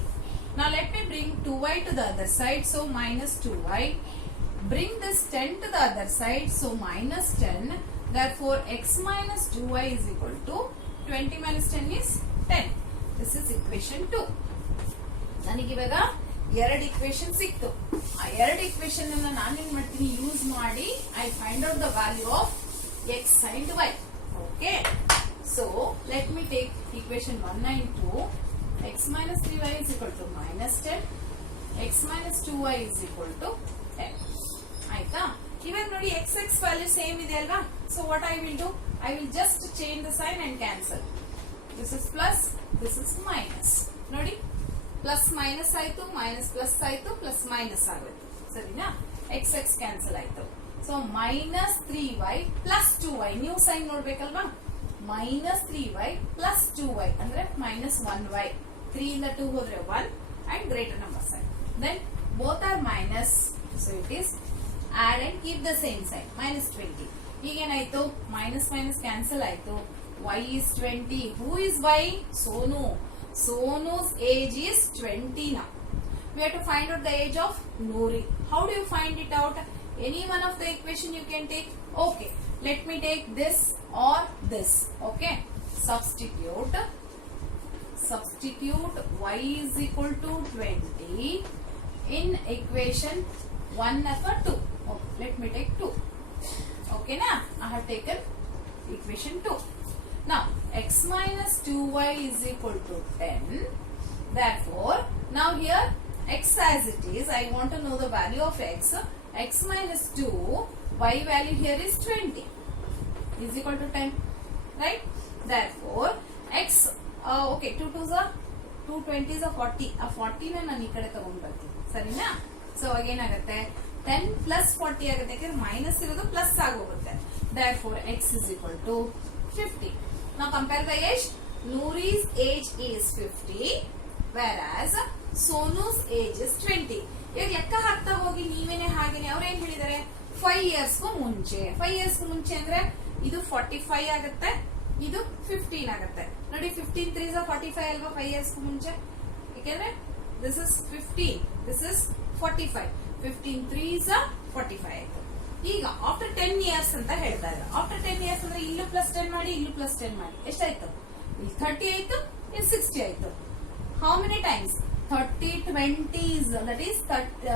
Now let me bring 2y to the other side. So minus 2y. Bring this 10 to the other side. So minus 10. Therefore x minus 2y is equal to 20 minus 10 is 10. This is equation 2. ನನಗೆ ಇವಾಗ ಎರಡು equation ಸಿಕ್ತು. ಆ ಎರಡು equation ಅನ್ನ ನಾನೇನ್ ಮಾಡ್ತೀನಿ, use ಮಾಡಿ I find out the value of x and y. Okay, so let me take equation 1 and 2. X minus 3y is equal to minus 10. X minus 2y is equal to 10. ಆಯ್ತಾ? ಇವಾಗ ನೋಡಿ x value same ಇದೆ ಅಲ್ವಾ? So what I will do, I will just change the sign and cancel. This is plus, this is minus. ನೋಡಿ, plus minus ಆಯ್ತು, minus plus ಆಯ್ತು, plus minus ಆಗೋಯ್ತು. ಸರಿನಾ? x ಕ್ಯಾನ್ಸಲ್ ಆಯ್ತು. So minus 3y plus 2y, new sign ನೋಡ್ಬೇಕಲ್ವಾ? Minus 3y plus 2y ಅಂದ್ರೆ minus 1y. 3 ಇಂದ 2 ಹೋದ್ರೆ 1 and greater number then both are minus, so it is add and keep the same sign, minus 20. ಈಗೇನಾಯ್ತು, minus minus cancel ಆಯ್ತು, y is 20. Who is y? Sonu. Sonu's age is 20 now. We have to find out the age of Noori. How do you find it out? Any one of the equation you can take. Okay, let me take this or this. Okay, substitute y is equal to 20 in equation 1 or 2. Okay, let me take 2. Okay, now I have taken equation 2. Now x minus 2y is equal to 10. Therefore, now here x as it is, I want to know the value of x. X minus 2, y value here is 20 is equal to 10, right? Therefore, x, okay, 2 2s are 2 20s are 40. A 40 na nani kade tagondu barತೀನಿ, ಸರಿನಾ? So again ಆಗುತ್ತೆ 10 plus 40 ಆಗುತ್ತೆ, ಯಾಕಂದ್ರೆ minus ಇರೋದು plus ಆಗೋಗುತ್ತೆ. Therefore, x is equal to 50. Now compare the age. Noori's age is 50, whereas Sonu's age is 20. ಈಗ ಲೆಕ್ಕ ಹಾಕ್ತಾ ಹೋಗಿ ನೀವೇನೆ ಹಾಗೇನೆ ಅವ್ರು ಏನ್ ಹೇಳಿದ್ದಾರೆ, 5 years ಮುಂಚೆ. 5 years ಮುಂಚೆ ಅಂದ್ರೆ ಇದು 45 ಆಗುತ್ತೆ, ಇದು 15 ಆಗುತ್ತೆ. ನೋಡಿ 15 3s are 45 ಅಲ್ವಾ 5 years ಮುಂಚೆ, ಯಾಕೆಂದ್ರೆ this is 15, this is 45. 15 3s are 45 ಆಯ್ತು. ಈಗ ಆಫ್ಟರ್ 10 years ಅಂತ ಹೇಳ್ತಾ ಇದ್ದಾರೆ. ಆಫ್ಟರ್ 10 years ಅಂದ್ರೆ ಇಲ್ಲೂ ಪ್ಲಸ್ 10 ಮಾಡಿ, ಇಲ್ಲೂ ಪ್ಲಸ್ 10 ಮಾಡಿ, ಎಷ್ಟಾಯ್ತು? ಇಲ್ಲಿ 30 ಆಯ್ತು, ಇಲ್ಲಿ 60 ಆಯ್ತು. How many times? 30 20s, that is 30,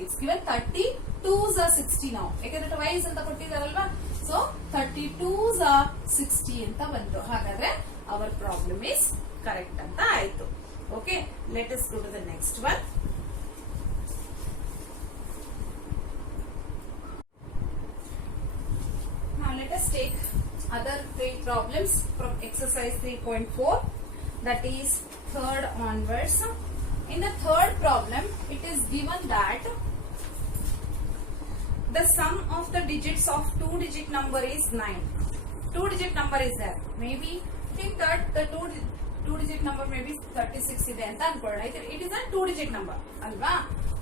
it's given 32s are 60 now. ಯಾಕಂದ್ರೆ y ಅಂತ ಕೊಟ್ಟಿದಾರಲ್ವಾ, so 32s are 60 ಅಂತ ಬಂತು. ಹಾಗಾದ್ರೆ our problem is correct ಅಂತ ಆಯ್ತು. Okay, let us go to the next one. Now let us take other 3 problems from exercise 3.4, that is third onwards. In the third problem, it is given that the sum of the digits of 2-digit number is 9. 2-digit number is there. Maybe think that the 2-digit number may be 36 ಇದೆ ಅಂತ ಅನ್ಕೊಳ್ಳೋಣ. It is a 2-digit number ಅಲ್ವಾ?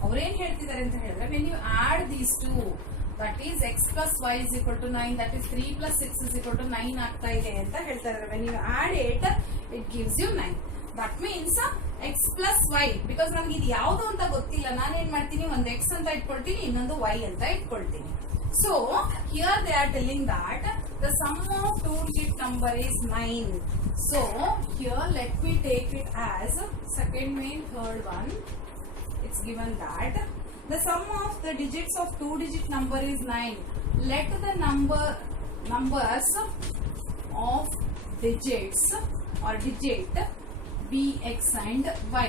ಅವ್ರೇನ್ ಹೇಳ್ತಿದ್ದಾರೆ ಅಂತ ಹೇಳಿದ್ರೆ, when you add these two, that is x plus y is equal to 9, that is 3 plus 6 is equal to 9 ಆಗ್ತಾ ಇದೆ ಅಂತ ಹೇಳ್ತಾ ಇದ್ದಾರೆ. When you add it gives you 9. That means x plus y, because ನನಗೆ ಇದು ಯಾವುದು ಅಂತ ಗೊತ್ತಿಲ್ಲ, ನಾನೇನ್ ಮಾಡ್ತೀನಿ, ಒಂದು x ಅಂತ ಇಟ್ಕೊಳ್ತೀನಿ, ಇನ್ನೊಂದು y ಅಂತ ಇಟ್ಕೊಳ್ತೀನಿ. So here they are telling that the sum of 2-digit number is 9. So here let me take it as second main third one. It's given that the sum of the digits of 2-digit number is 9. Let the numbers of digits or digit be x and y.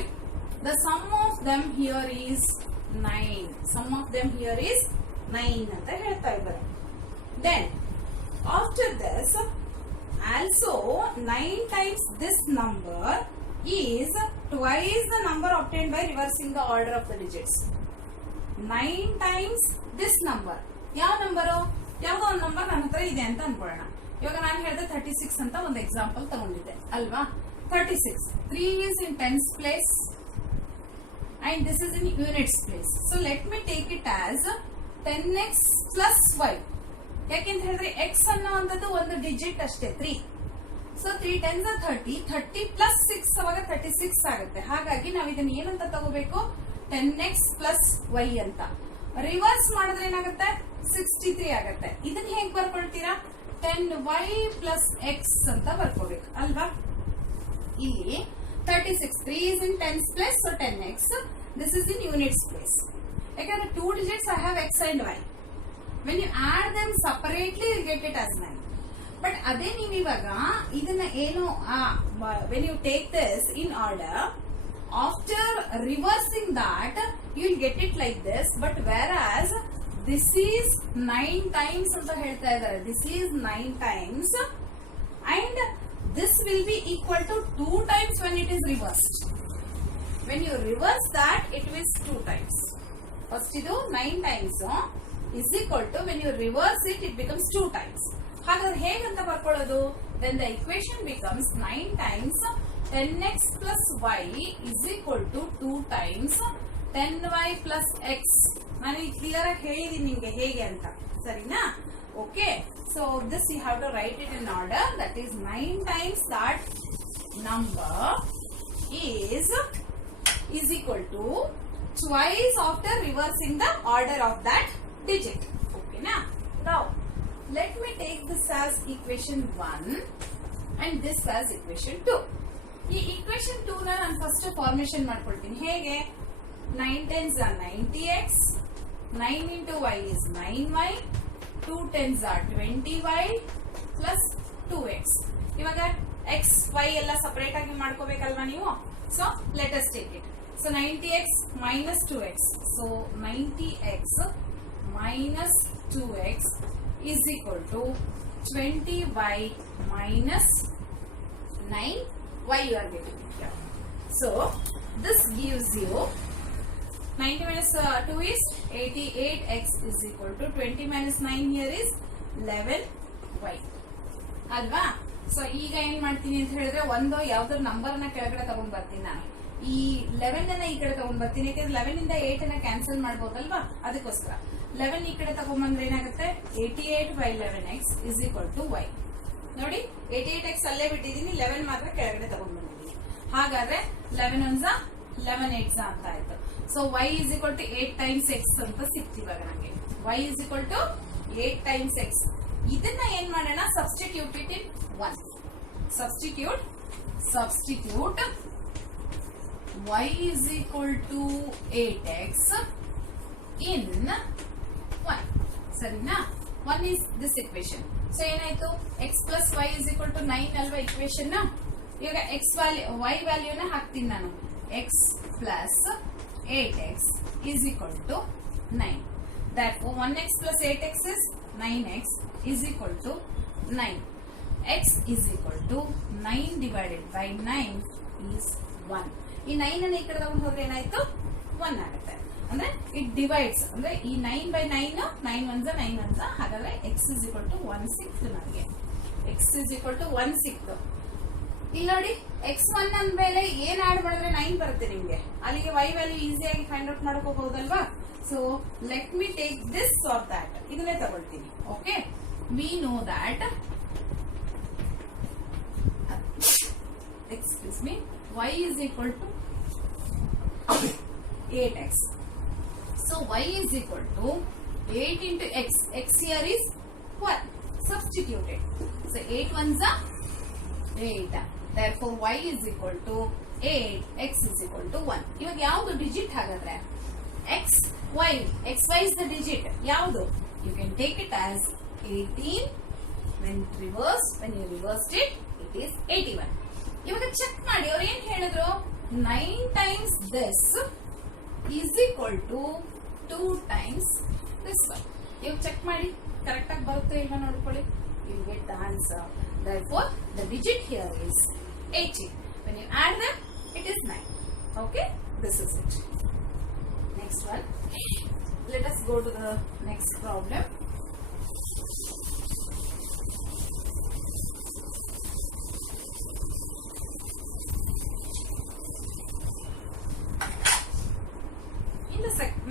The sum of them here is 9. Sum of them here is 9 ಅಂತ ಹೇಳ್ತಾ ಇದ್ದಾರೆ. Then after this, also 9 times this number is twice the number obtained by reversing the order of the digits. 9 times this number. ಯಾವ number? ಯಾವುದೋ ಒಂದು number ನನ್ನ ಹತ್ರ ಇದೆ ಅಂತ ಅನ್ಕೊಳ್ಳೋಣ. ಇವಾಗ ನಾನು ಹೇಳಿದೆ 36 ಅಂತ ಒಂದು ಎಕ್ಸಾಂಪಲ್ ತಗೊಂಡಿದ್ದೆ ಅಲ್ವಾ? 36. 3 is in tens place and this is in units place. So let me take it as 10x plus y. ಯಾಕೆಂತ ಹೇಳಿದ್ರೆ x ಅನ್ನುವಂಥದ್ದು ಒಂದು ಡಿಜಿಟ್ ಅಷ್ಟೇ, 3. So 3 10s are 30. 30 plus 6 ಅವಾಗ 36 ಆಗುತ್ತೆ. ಹಾಗಾಗಿ ನಾವು ಇದನ್ನ ಏನಂತ ತಗೋಬೇಕು? 10x plus y ಅಂತ. ರಿವರ್ಸ್ ಮಾಡಿದ್ರೆ ಏನಾಗುತ್ತೆ? 63 ಆಗುತ್ತೆ. ಇದನ್ನ ಹೇಗೆ ಬರ್ಕೊಳ್ತೀರಾ? 10y plus x ಅಂತ ಬರ್ಕೋಬೇಕು ಅಲ್ವಾ? ಇಲ್ಲಿ 36, 3 is in tens place, so 10x. This is in units place. ಯಾಕಂದ್ರೆ 2 digits I have x and y. When you add them separately, you get it as 9. But ಅದೇ ನೀವು ಇವಾಗ ಇದನ್ನ ಏನು, when you take this in order, after reversing that, you will get it like this. But whereas this is 9 times ಅಂತ ಹೇಳ್ತಾ ಇದ್ದಾರೆ. This is 9 times and this will be equal to 2 times when it is reversed. When you reverse that, it is 2 times. First ಇದು 9 times is equal to, when you reverse it, it becomes 2 times. ಹಾಗಾದ್ರೆ ಹೇಗಂತ ಬರ್ಕೊಳ್ಳೋದು? Then the equation becomes 9 times 10x plus y is equal to 2 times 10y plus x. ನಾನು clear ಆಗಿ ಹೇಳಿದೀನಿ ನಿಮ್ಗೆ ಹೇಗೆ ಅಂತ, ಸರಿನಾ? Okay, so this you have to write it in order. That is 9 times that number is equal to twice after reversing the order of that digit. Okay na? Now let me take this as equation 1 and this as equation 2. ಈ equation 2 ನ ನಾನು first formation ಮಾಡ್ಕೊಳ್ತೀನಿ. ಹೇಗೆ? 9 10s are 90x, 9 into y is 9y, 2 10s are 20y plus 2x. ಇವಾಗ x y ಎಲ್ಲ separate ಆಗಿ ಮಾಡ್ಕೋಬೇಕಲ್ವಾ ನೀವು? So let us take it. So 90x minus 2x. So 90x minus 2x is equal to 20y minus 9y you are getting here. So this gives you 90 minus 2 is 88x is equal to 20 minus 9 here is 11y. ಅಲ್ವಾ? So ಈಗ ಏನ್ ಮಾಡ್ತೀನಿ ಅಂತ ಹೇಳಿದ್ರೆ, ಒಂದು ಯಾವ್ದಾದ್ರು number ನ ಕೆಳಗಡೆ ತಗೊಂಡ್ ಬರ್ತೀನಿ ನಾನು. ಈ 11 ಅನ್ನ ಈ ಕಡೆ ತಗೊಂಡ್ ಬರ್ತೀನಿ, ಯಾಕಂದ್ರೆ 11 ಇಂದ 8 ಅನ್ನ ಕ್ಯಾನ್ಸಲ್ ಮಾಡ್ಬೋದಲ್ವಾ, ಅದಕ್ಕೋಸ್ಕರ 11 ಈ ಕಡೆ ತಗೊಂಡ್ಬಂದ್ರೆ ಏನಾಗುತ್ತೆ, 88 by 11x is equal to y. ನೋಡಿ 88x ಅಲ್ಲೇ ಬಿಟ್ಟಿದೀನಿ, 11 ಮಾತ್ರ ಕೆಳಗಡೆ ತಗೊಂಡ್ ಬಂದಿದ್ದೀನಿ. ಹಾಗಾದ್ರೆ 11 ones 11 8s ಅಂತ ಆಯ್ತು. So y is equal to 8 times x ಅಂತ ಸಿಕ್ತು ಇವಾಗ ನಂಗೆ. y is equal to 8 times x. ಇದನ್ನ ಏನ್ ಮಾಡೋಣ, substitute it in 1. Substitute y is equal to 8x in 1. ಸರಿನಾ? 1 is this equation. ಸೊ ಏನಾಯ್ತು, x plus y is equal to 9 ಅಲ್ವಾ ಇಕ್ವೇಶನ್. ಇವಾಗ x ವ್ಯಾಲ್ಯೂ y ವ್ಯಾಲ್ಯೂನ ಹಾಕ್ತೀನಿ ನಾನು. x plus 8x is equal to 9. Therefore 1x plus 8x is 9x is equal to 9. x is equal to 9 divided by 9 is 1. ಈ 9 ಅನ್ನು ಈ ಕಡೆ ತಗೊಂಡು ಹೋದ್ರೆ ಏನಾಯ್ತು, 1 ಆಗುತ್ತೆ. ಅಂದ್ರೆ ಇಟ್ ಡಿವೈಡ್ಸ್, ಅಂದ್ರೆ ಈ 9 by 9 9 ones 9 ones. ಹಾಗಾದ್ರೆ x is equal to 1 ಸಿಕ್ತು ನನಗೆ. x is equal to 1 ಸಿಕ್ತು. ಇಲ್ಲಿ ನೋಡಿ x1 ಅಂದ್ಮೇಲೆ ಏನ್ ಆಡ್ ಮಾಡಿದ್ರೆ 9 ಬರುತ್ತೆ ನಿಮ್ಗೆ. ಅಲ್ಲಿಗೆ y ವ್ಯಾಲ್ಯೂ ಈಸಿಯಾಗಿ ಫೈಂಡ್ ಔಟ್ ಮಾಡ್ಕೋಬಹುದಲ್ವಾ. So let me take this or that. ಇದನ್ನೇ ತಗೊಳ್ತೀನಿ. Okay, we know that, excuse me, y is equal to 8x. So y is equal to 8 into x. X here is 1. Substituted. So 8 ones are 8. Therefore y is equal to 8. X is equal to 1. ಇವಾಗ ಯಾವುದು digit ಹಾಗಾದ್ರೆ? x y. x y is the digit. ಯಾವುದು? You can take it as 18. When you reversed it, it is 81. ಇವಾಗ check ಮಾಡಿ, ಅವ್ರು ಏನ್ ಹೇಳಿದ್ರು, 9 times this is equal to 2 times this one. ಇವಾಗ ಚೆಕ್ ಮಾಡಿ ಕರೆಕ್ಟ್ ಆಗಿ ಬರುತ್ತೆ ಇಲ್ವಾ ನೋಡ್ಕೊಳ್ಳಿ. You get the answer. Therefore the digit here is 18. When you add them, it is 9. Okay, this is it. Next one. Let us go to the next problem.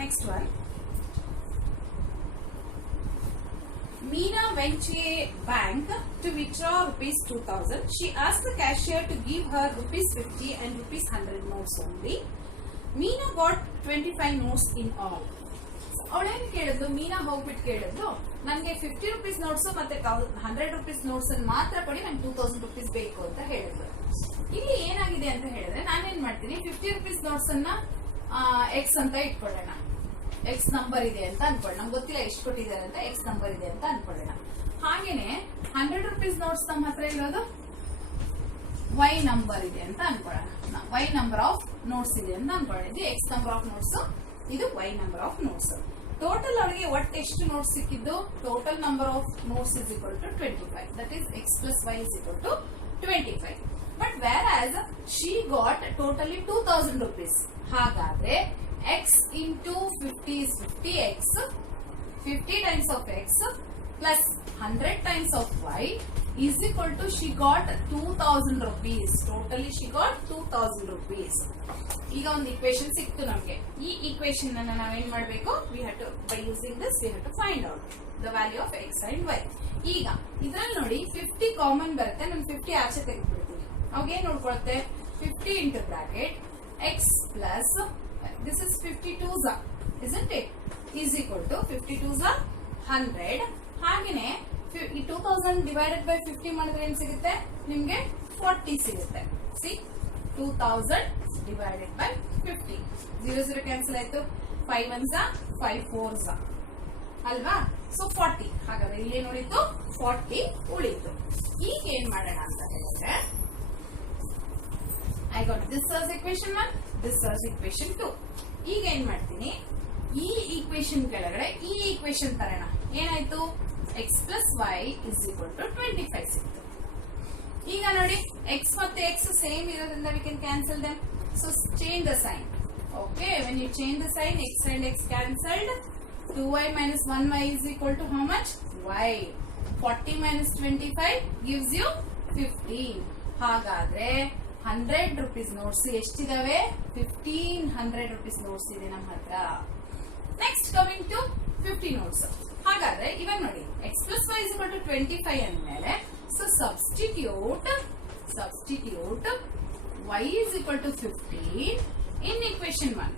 Next one. Meena went to a bank to withdraw rupees 2000. She asked the cashier to give her rupees 50 and rupees 100 notes only. Meena got 25 notes in all. ಅವಳೇನು ಕೇಳಿದ್ಲು, ಮೀನಾ ಹೋಗ್ಬಿಟ್ಟು ಕೇಳಿದ್ಲು, ನನಗೆ 50 rupees notes ಮತ್ತೆ 100 rupees notes ಮಾತ್ರ ಕೊಡಿ, ನಂಗೆ 2000 rupees ಬೇಕು ಅಂತ ಹೇಳಿದ್ಲು. ಇಲ್ಲಿ ಏನಾಗಿದೆ ಅಂತ ಹೇಳಿದ್ರೆ, ನಾನೇನ್ ಮಾಡ್ತೀನಿ, 50 rupees ನೋಟ್ಸ್ ಅನ್ನ ಎಕ್ಸ್ ಅಂತ ಇಟ್ಕೊಳ್ಳೋಣ. ಎಕ್ಸ್ ನಂಬರ್ ಇದೆ ಅಂತ ಅನ್ಕೊಳ್ಳೋಣ. ನಮ್ಗೆ ಗೊತ್ತಿಲ್ಲ ಎಷ್ಟು ಕೊಟ್ಟಿದ್ದಾರೆ ಅಂತ, ಎಕ್ಸ್ ನಂಬರ್ ಇದೆ ಅಂತ ಅನ್ಕೊಳ್ಳೋಣ. ಹಾಗೇನೆ 100 rupees ನೋಟ್ಸ್ ನಮ್ಮ ಹತ್ರ ಇರೋದು ವೈ ನಂಬರ್ ಇದೆ ಅಂತ ಅನ್ಕೊಳ್ಳೋಣ. ವೈ ನಂಬರ್ ಆಫ್ ನೋಟ್ಸ್ ಇದೆ ಅಂತ ಅನ್ಕೊಳ್ಳೋಣ. ಇದು ಎಕ್ಸ್ ನಂಬರ್ ಆಫ್ ನೋಟ್ಸ್, ಇದು y number of notes. Total ಅವಳಿಗೆ ಒಟ್ಟು ಎಷ್ಟು ನೋಟ್ಸ್ ಸಿಕ್ಕಿದ್ದು, total number of notes is equal to 25. That is x plus y is equal to 25. But whereas she got totally 2000 rupees. ಹಾಗಾದ್ರೆ x into 50 is 50x. 50 times of x plus 100 times of y is equal to, she got 2000 rupees. Totally she got 2000 rupees. ಈಗ ಒಂದು equation ಸಿಕ್ತು ನಮಗೆ. ಈ equation ಅನ್ನ ನಾವೇನ್ ಮಾಡಬೇಕು, we have to by using this we have to find out the value of x and y. ಈಗ ಇದ್ರಲ್ಲಿ ನೋಡಿ 50 ಕಾಮನ್ ಬರುತ್ತೆ, ನಾನು 50 ಆಚೆ ತೆಗೆದುಬಿಡ್ತೀನಿ. ಅವಾಗ ಏನ್ ನೋಡ್ಕೊಳುತ್ತೆ, 50 into bracket X plus this is 52 isn't it is equal to 52 100. ಹಾಗೇನೆ ಈ 2000 ಡಿವೈಡೆಡ್ ಬೈ 50 ಮಾಡಿದ್ರೆ ಏನ್ ಸಿಗುತ್ತೆ ನಿಮ್ಗೆ 40 ಸಿಗುತ್ತೆ. C 2000 divided by 50. 0 0 ಕ್ಯಾನ್ಸಲ್ ಆಯ್ತು. 5 1s 5 4s ಅಲ್ವಾ. ಸೊ 40. ಹಾಗಾದ್ರೆ ಇಲ್ಲಿ ಏನು ಉಳಿತು, 40 ಉಳಿತು. ಈಗ ಏನ್ ಮಾಡೋಣ ಅಂತ ಹೇಳಿದ್ರೆ, I got this as equation 1, this as equation 2. ಈಗ ಏನ್ ಮಾಡ್ತೀನಿ, ಈ ಈಕ್ವೇಶನ್ ಕೆಳಗಡೆ ಈ ಈಕ್ವೇಶನ್ ತರೋಣ. ಏನಾಯ್ತು, x plus y is equal to 25 ಸಿಕ್ತು. ಈಗ ನೋಡಿ x ಮತ್ತೆ x ಸೇಮ್ ಇರೋದ್ರಿಂದ we can cancel them. So change the sign. Okay, when you change the sign, x and x cancelled. 2y minus 1y is equal to how much? y. 40 minus 25 gives you 15. ಹಾಗಾದ್ರೆ 100 rupees notes ಎಷ್ಟಿದಾವೆ, 1500 rupees notes ಇದೆ ನಮ್ಮ ಹತ್ರ. Next coming to 50 notes. ಹಾಗಾದ್ರೆ ಇವಾಗ ನೋಡಿ x plus y is equal to 25 ಅಂದ್ಮೇಲೆ, so substitute y is equal to 15 in equation 1.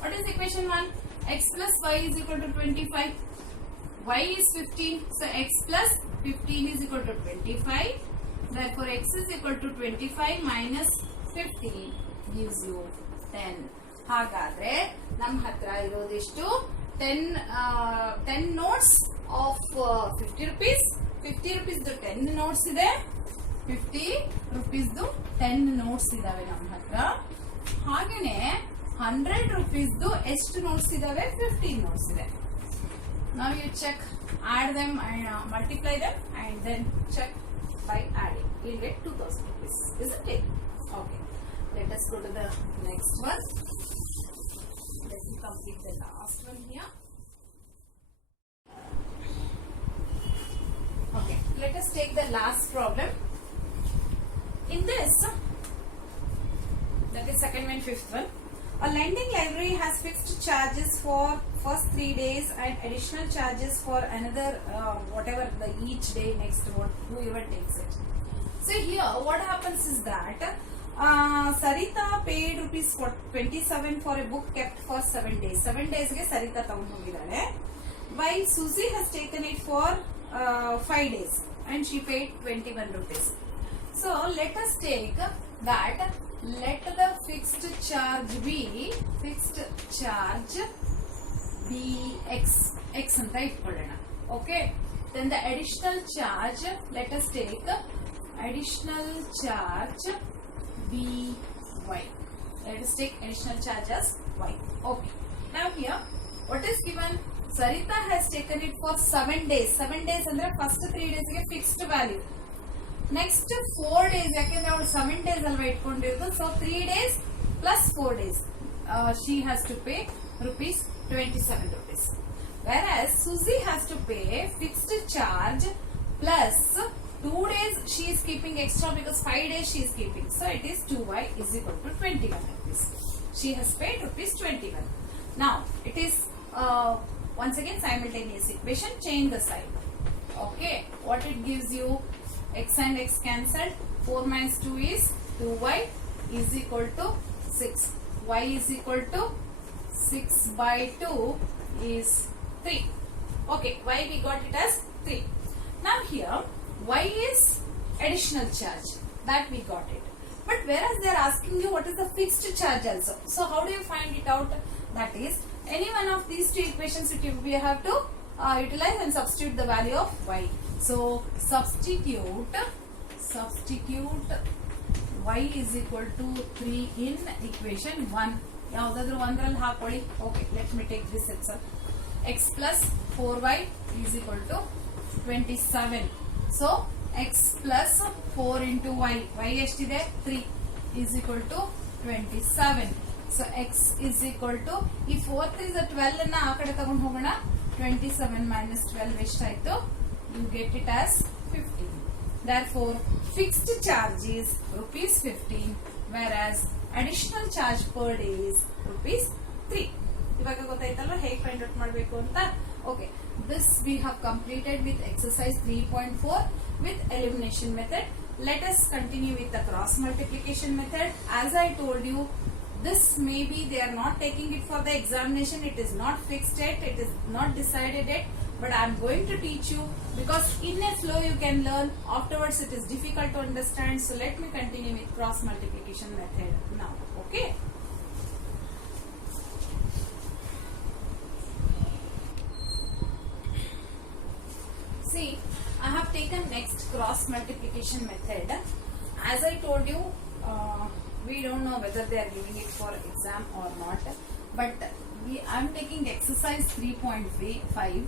What is equation 1? X plus y is equal to 25. Y is 15. So x plus 15 is equal to 25. Therefore x is equal to 25 minus 15 gives you 10. ಹಾಗಾದ್ರೆ ನಮ್ಮ ಹತ್ರ ಇರೋದಿಷ್ಟು 10 notes of 50 rupees. 50 rupees 10 notes ಇದೆ. 50 rupees 10 notes ಇದಾವೆ ನಮ್ಮ ಹತ್ರ. ಹಾಗೇನೆ 100 rupees ಎಷ್ಟು notes ಇದಾವೆ, 15 notes ಇದೆ. Now you check, add them and multiply them and then check by adding. You'll get 2000 rupees, isn't it? Okay. Let us go to the next one. Let me complete the last one here. Okay, let us take the last problem. In this, that is second and fifth one, a lending library has fixed charges for first 3 days and additional charges for another whatever the each day next one, whoever takes it. So here what happens is that Sarita paid rupees 27 for a book kept for 7 days. 7 days ge Sarita ತಗೊಂಡು ಹೋಗಿದ್ದಾಳೆ. While Susie has taken it for 5 days and she paid 21 rupees. So let us take that, let the fixed charge be x ಅಂತ ಇಟ್ಕೊಳ್ಳೋಣ. Okay, then the additional charge, let us take additional charge by. Let us take additional charge as y. Okay, now here what is given, Sarita has taken it for 7 days. 7 days ಅಂದ್ರೆ first 3 days ಗೆ fixed value. Next 4 days, ಯಾಕೆಂದ್ರೆ ಅವಳು 7 days ಅಲ್ವಾ ಇಟ್ಕೊಂಡಿರೋದು, so 3 days plus 4 days she has to pay rupees 27 rupees. Whereas Susie has to pay fixed charge plus 2 days she is keeping extra because 5 days she is keeping. So it is 2y is equal to 21 rupees. She has paid rupees 21. Now it is once again simultaneous equation, change the sign. Okay, what it gives you, x and x cancelled, 4 minus 2 is 2y is equal to 6. Y is equal to 6 by 2 is 3. Okay, y we got it as 3. Now here y is additional charge, that we got it. But whereas they are asking you what is the fixed charge also. So how do you find it out? That is, any one of these two equations we have to utilize and substitute the value of y. So substitute y is equal to 3 in equation 1. ಯಾವುದಾದ್ರೂ ಒಂದರಲ್ಲಿ ಹಾಕೊಳ್ಳಿ. Okay, let me take this itself. X plus 4y is equal to 27. So x plus 4 into y ಎಷ್ಟಿದೆ 3 is equal to 27. So x is equal to, ಈ 4 3 12 ಅನ್ನ ಆ ಕಡೆ ತಗೊಂಡು ಹೋಗೋಣ. 27 minus 12 ಎಷ್ಟಾಯ್ತು, you get it as 15. Therefore fixed charge is rupees 15, whereas additional charge per day is ₹3. ಇವಾಗ ಗೊತ್ತಾಯ್ತಲ್ವಾ ಹೇಗೆ ಫೈಂಡ್ ಔಟ್ ಮಾಡಬೇಕು ಅಂತ. Okay, this we have completed with exercise 3.4 with elimination method. Let us continue with the cross multiplication method. As I told you, this maybe they are not taking it for the examination. It is not fixed yet. It is not decided yet. But I am going to teach you because in a flow you can learn. Afterwards it is difficult to understand. So let me continue with cross multiplication method now. Okay. See, I have taken next cross multiplication method. As I told you, we don't know whether they are giving it for exam or not, but I am taking exercise 3.5.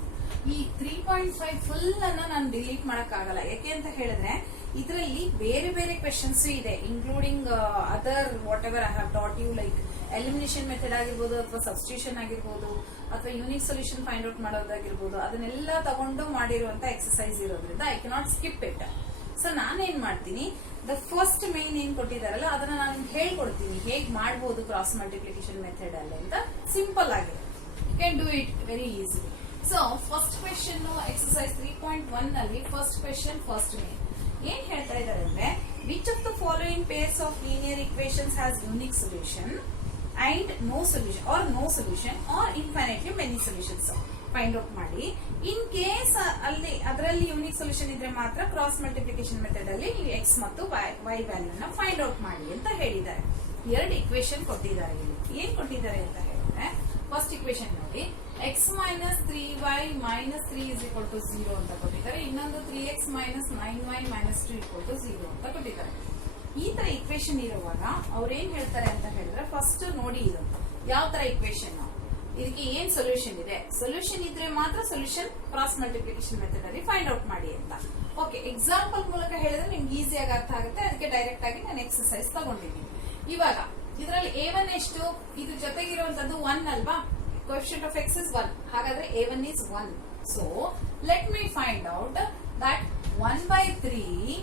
ಈ 3.5 full ಅನ್ನ ನಾನು delete ಮಾಡಕ್ಕಾಗಲ್ಲ. ಯಾಕೆ ಅಂತ ಹೇಳಿದ್ರೆ ಇದರಲ್ಲಿ ಬೇರೆ ಬೇರೆ ಕ್ವೆಶನ್ಸ್ ಇದೆ, including other whatever I have taught you, like elimination method ಆಗಿರ್ಬೋದು, ಅಥವಾ ಸಬ್ಸ್ಟಿಟ್ಯೂಷನ್ ಆಗಿರ್ಬೋದು, ಅಥವಾ ಯೂನಿಕ್ ಸೊಲ್ಯೂಷನ್ ಫೈಂಡ್ ಔಟ್ ಮಾಡೋದಾಗಿರ್ಬೋದು, ಅದನ್ನೆಲ್ಲ ತಗೊಂಡು ಮಾಡಿರುವಂತ ಎಕ್ಸರ್ಸೈಸ್ ಇರೋದ್ರಿಂದ I cannot skip it. So ನಾನೇನ್ ಮಾಡ್ತೀನಿ, ದ ಫಸ್ಟ್ ಮೇನ್ ಏನ್ ಕೊಟ್ಟಿದಾರಲ್ಲ ಅದನ್ನ ನಾನು ಹೇಳ್ಕೊಡ್ತೀನಿ ಹೇಗ್ ಮಾಡ್ಬೋದು ಕ್ರಾಸ್ ಮಲ್ಟಿಪ್ಲಿಕೇಶನ್ ಮೆಥಡ್ ಅಲ್ಲಿ ಅಂತ. ಸಿಂಪಲ್ ಆಗಿದೆ, you can do it very easily. So first question exercise 3.1 ನಲ್ಲಿ ಫಸ್ಟ್ ಕ್ವೆಶನ್ ಫಸ್ಟ್ ಮೇನ್ ಏನ್ ಹೇಳ್ತಾ ಇದ್ದಾರೆ ಅಂದ್ರೆ, which of the following pairs of linear equations has unique solution and no solution or infinitely many solutions find out ಮಾಡಿ. In case ಅಲ್ಲಿ ಅದರಲ್ಲಿ unique solution ಇದ್ರೆ ಮಾತ್ರ ಕ್ರಾಸ್ ಮಲ್ಟಿಪ್ಲಿಕೇಶನ್ ಮೆಥಡ್ ಅಲ್ಲಿ ನೀವು ಎಕ್ಸ್ ಮತ್ತು ವೈ ವ್ಯಾಲ್ಯೂನ ಫೈಂಡ್ ಔಟ್ ಮಾಡಿ ಅಂತ ಹೇಳಿದ್ದಾರೆ. ಎರಡು ಇಕ್ವೇಶನ್ ಕೊಟ್ಟಿದ್ದಾರೆ. ಇಲ್ಲಿ ಏನ್ ಕೊಟ್ಟಿದ್ದಾರೆ ಅಂತ ಹೇಳಿದ್ರೆ, ಫಸ್ಟ್ ಇಕ್ವೇಶನ್ ನೋಡಿ, x minus 3y minus 3 is equal to 0 ಅಂತ ಕೊಟ್ಟಿದ್ದಾರೆ. ಇನ್ನೊಂದು 3x minus 9y minus 2 equal to 0 ಅಂತ ಕೊಟ್ಟಿದ್ದಾರೆ. ಈ ತರ ಇಕ್ವೇಶನ್ ಇರುವಾಗ ಅವ್ರು ಏನ್ ಹೇಳ್ತಾರೆ ಅಂತ ಹೇಳಿದ್ರೆ, ಫಸ್ಟ್ ನೋಡಿ ಇದು ಯಾವ ತರ ಇಕ್ವೇಶನ್, ಇದಕ್ಕೆ ಏನ್ ಸೊಲ್ಯೂಷನ್ ಇದೆ, ಸೊಲ್ಯೂಷನ್ ಇದ್ರೆ ಮಾತ್ರ ಸೊಲ್ಯೂಷನ್ ಕ್ರಾಸ್ ಮಲ್ಟಿಪ್ಲಿಕೇಶನ್ ಮೆಥಡ್ ಅಲ್ಲಿ ಫೈಂಡ್ ಔಟ್ ಮಾಡಿ ಅಂತ. ಓಕೆ, ಎಕ್ಸಾಂಪಲ್ ಮೂಲಕ ಹೇಳಿದ್ರೆ ನಿಮ್ಗೆ ಈಸಿಯಾಗಿ ಅರ್ಥ ಆಗುತ್ತೆ, ಅದಕ್ಕೆ ಡೈರೆಕ್ಟ್ ಆಗಿ ನಾನು ಎಕ್ಸರ್ಸೈಸ್ ತಗೊಂಡಿದ್ದೀನಿ. ಇವಾಗ ಇದರಲ್ಲಿ a1 ಎಷ್ಟು, ಇದ್ರ ಜೊತೆಗಿರುವಂತದ್ದು 1 ಅಲ್ವಾ, coefficient of x is 1. ಹಾಗಾದ್ರೆ a1 is 1. So let me find out that 1 by 3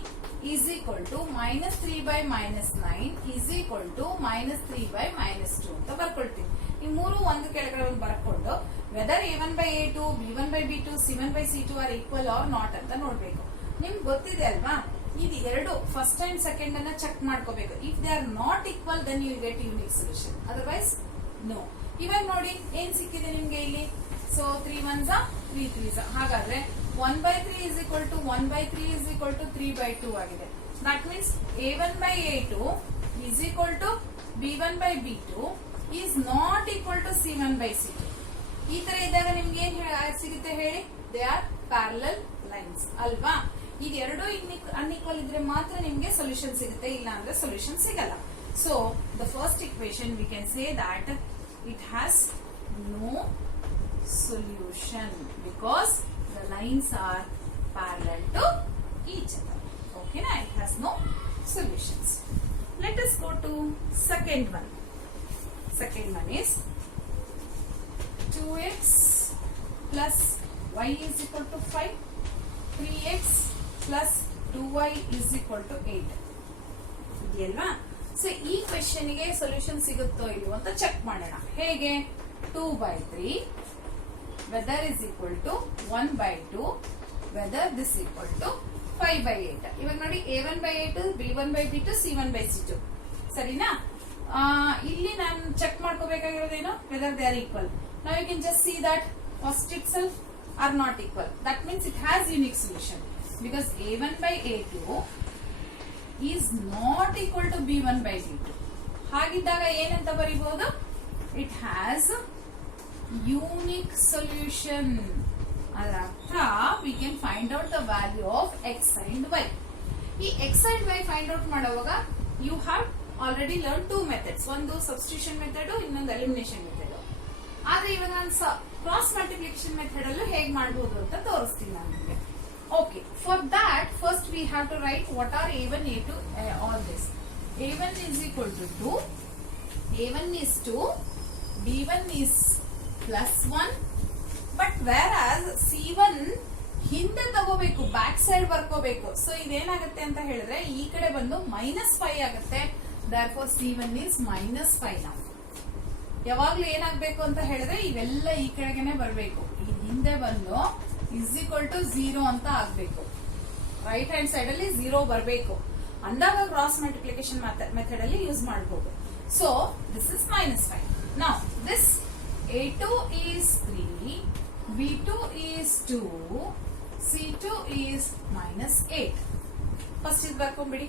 is equal to minus 3 by minus 9 is equal to minus 3 by minus 2 ಅಂತ ಬರ್ಕೊಳ್ತೀವಿ. ಈ ಮೂರು ಒಂದು ಕೆಳಗಡೆ ಒಂದು ಬರ್ಕೊಂಡು whether a1 by a2, b1 by b2, c1 by c2 are equal or not ಅಂತ ನೋಡ್ಬೇಕು. ನಿಮ್ಗೆ ಗೊತ್ತಿದೆ ಅಲ್ವಾ, ಇದು ಎರಡು ಫಸ್ಟ್ ಅಂಡ್ ಸೆಕೆಂಡ್ ಅನ್ನ ಚೆಕ್ ಮಾಡ್ಕೋಬೇಕು. If they are not equal then you get unique solution, otherwise no. ಇವಾಗ ನೋಡಿ ಏನ್ ಸಿಕ್ಕಿದೆ ನಿಮ್ಗೆ ಇಲ್ಲಿ. ಸೊ 3 1s 3 3s, ಹಾಗಾದ್ರೆ 1 by 3 is equal to 1 by 3 is equal to 3 by 2 ಆಗಿದೆ. That means a1 by a2 is equal to b1 by b2 is not equal to c1 by c2. ಈ ತರ ಇದ್ದಾಗ ನಿಮ್ಗೆ ಏನ್ ಸಿಗುತ್ತೆ ಹೇಳಿ, ದೇ ಆರ್ ಪ್ಯಾರಲಲ್ ಲೈನ್ಸ್ ಅಲ್ವಾ. ಇದೆರಡು ಅನ್ಈಕ್ವಲ್ ಇದ್ರೆ ಮಾತ್ರ ನಿಮ್ಗೆ ಸೊಲ್ಯೂಷನ್ ಸಿಗುತ್ತೆ, ಇಲ್ಲ ಅಂದ್ರೆ ಸೊಲ್ಯೂಷನ್ ಸಿಗಲ್ಲ. So the first equation we can say that it has no solution because the lines are parallel to each other. Okay, na? It has no solutions. Let us go to second one. Second one is 2x plus y is equal to 5, 3x plus 2y is equal to 8. ಇದೆಯಲ್ವಾ. So ಈ question ಗೆ solution ಸಿಗುತ್ತೋ ಇಲ್ವೋ ಅಂತ check ಮಾಡೋಣ. ಹೇಗೆ, 2 by 3 whether is equal to 1 by 2 whether this equal to 5 by 8. ಇವಾಗ ನೋಡಿ a1 by 8, b1 by b2, c1 by c2, ಸರಿನಾ. ಇಲ್ಲಿ ನಾನು check ಮಾಡ್ಕೋಬೇಕಾಗಿರೋದೇನು, whether they are equal. Now you can just see that first itself are not equal. That means it has unique solution because a1 by a2 is not equal to b1 by b2. ಹಾಗಿದ್ದಾಗ ಏನಂತ ಬರೀಬಹುದು, it has unique solution. ಅದರ ಅರ್ಥ we can find out the value of x and y. ಈ x and y find out ಮಾಡುವಾಗ you have already learn 2 methods, ಒಂದು substitution method, ಇನ್ನೊಂದು elimination method. ಆದ್ರೆ ಇವಾಗ ನಾನು ಕ್ರಾಸ್ ಮಲ್ಟಿಪ್ಲಿಕೇಶನ್ ಮೆಥಡ್ ಅಲ್ಲೂ ಹೇಗೆ ಮಾಡಬಹುದು ಅಂತ ತೋರಿಸ್ತೀನಿ ನಾನು ನಿಮಗೆ. Okay, for that first we have to write what are a1, a2, all this. a1 is equal to 2, a1 is 2, b1 is plus 1, but whereas c1 ಹಿಂದೆ ತಗೋಬೇಕು, ಬ್ಯಾಕ್ ಸೈಡ್ ಬರ್ಕೋಬೇಕು. ಸೊ ಇದೇನಾಗುತ್ತೆ ಅಂತ ಹೇಳಿದ್ರೆ ಈ ಕಡೆ ಬಂದು -5 ಆಗುತ್ತೆ, therefore C1 is -5 now. ಯಾವಾಗ್ಲೂ ಏನಾಗಬೇಕು ಅಂತ ಹೇಳಿದ್ರೆ ಇವೆಲ್ಲ ಈ ಕಡೆಗೆನೆ ಬರಬೇಕು. ಈ ಹಿಂದೆ ಬಂದು ಇಸ್ ಈಕ್ವಲ್ ಟು 0 ಅಂತ ಆಗ್ಬೇಕು. ರೈಟ್ ಹ್ಯಾಂಡ್ ಸೈಡ್ ಅಲ್ಲಿ 0 ಬರಬೇಕು ಅಂದಾಗ ಕ್ರಾಸ್ ಮಲ್ಟಿಪ್ಲಿಕೇಶನ್ ಮೆಥಡ್ ಅಲ್ಲಿ ಯೂಸ್ ಮಾಡಬಹುದು. So this is -5. Now this A2 is 3, B2 is 2, C2 is -8. First ಇದು ಬರ್ಕೊಂಡ್ಬಿಡಿ.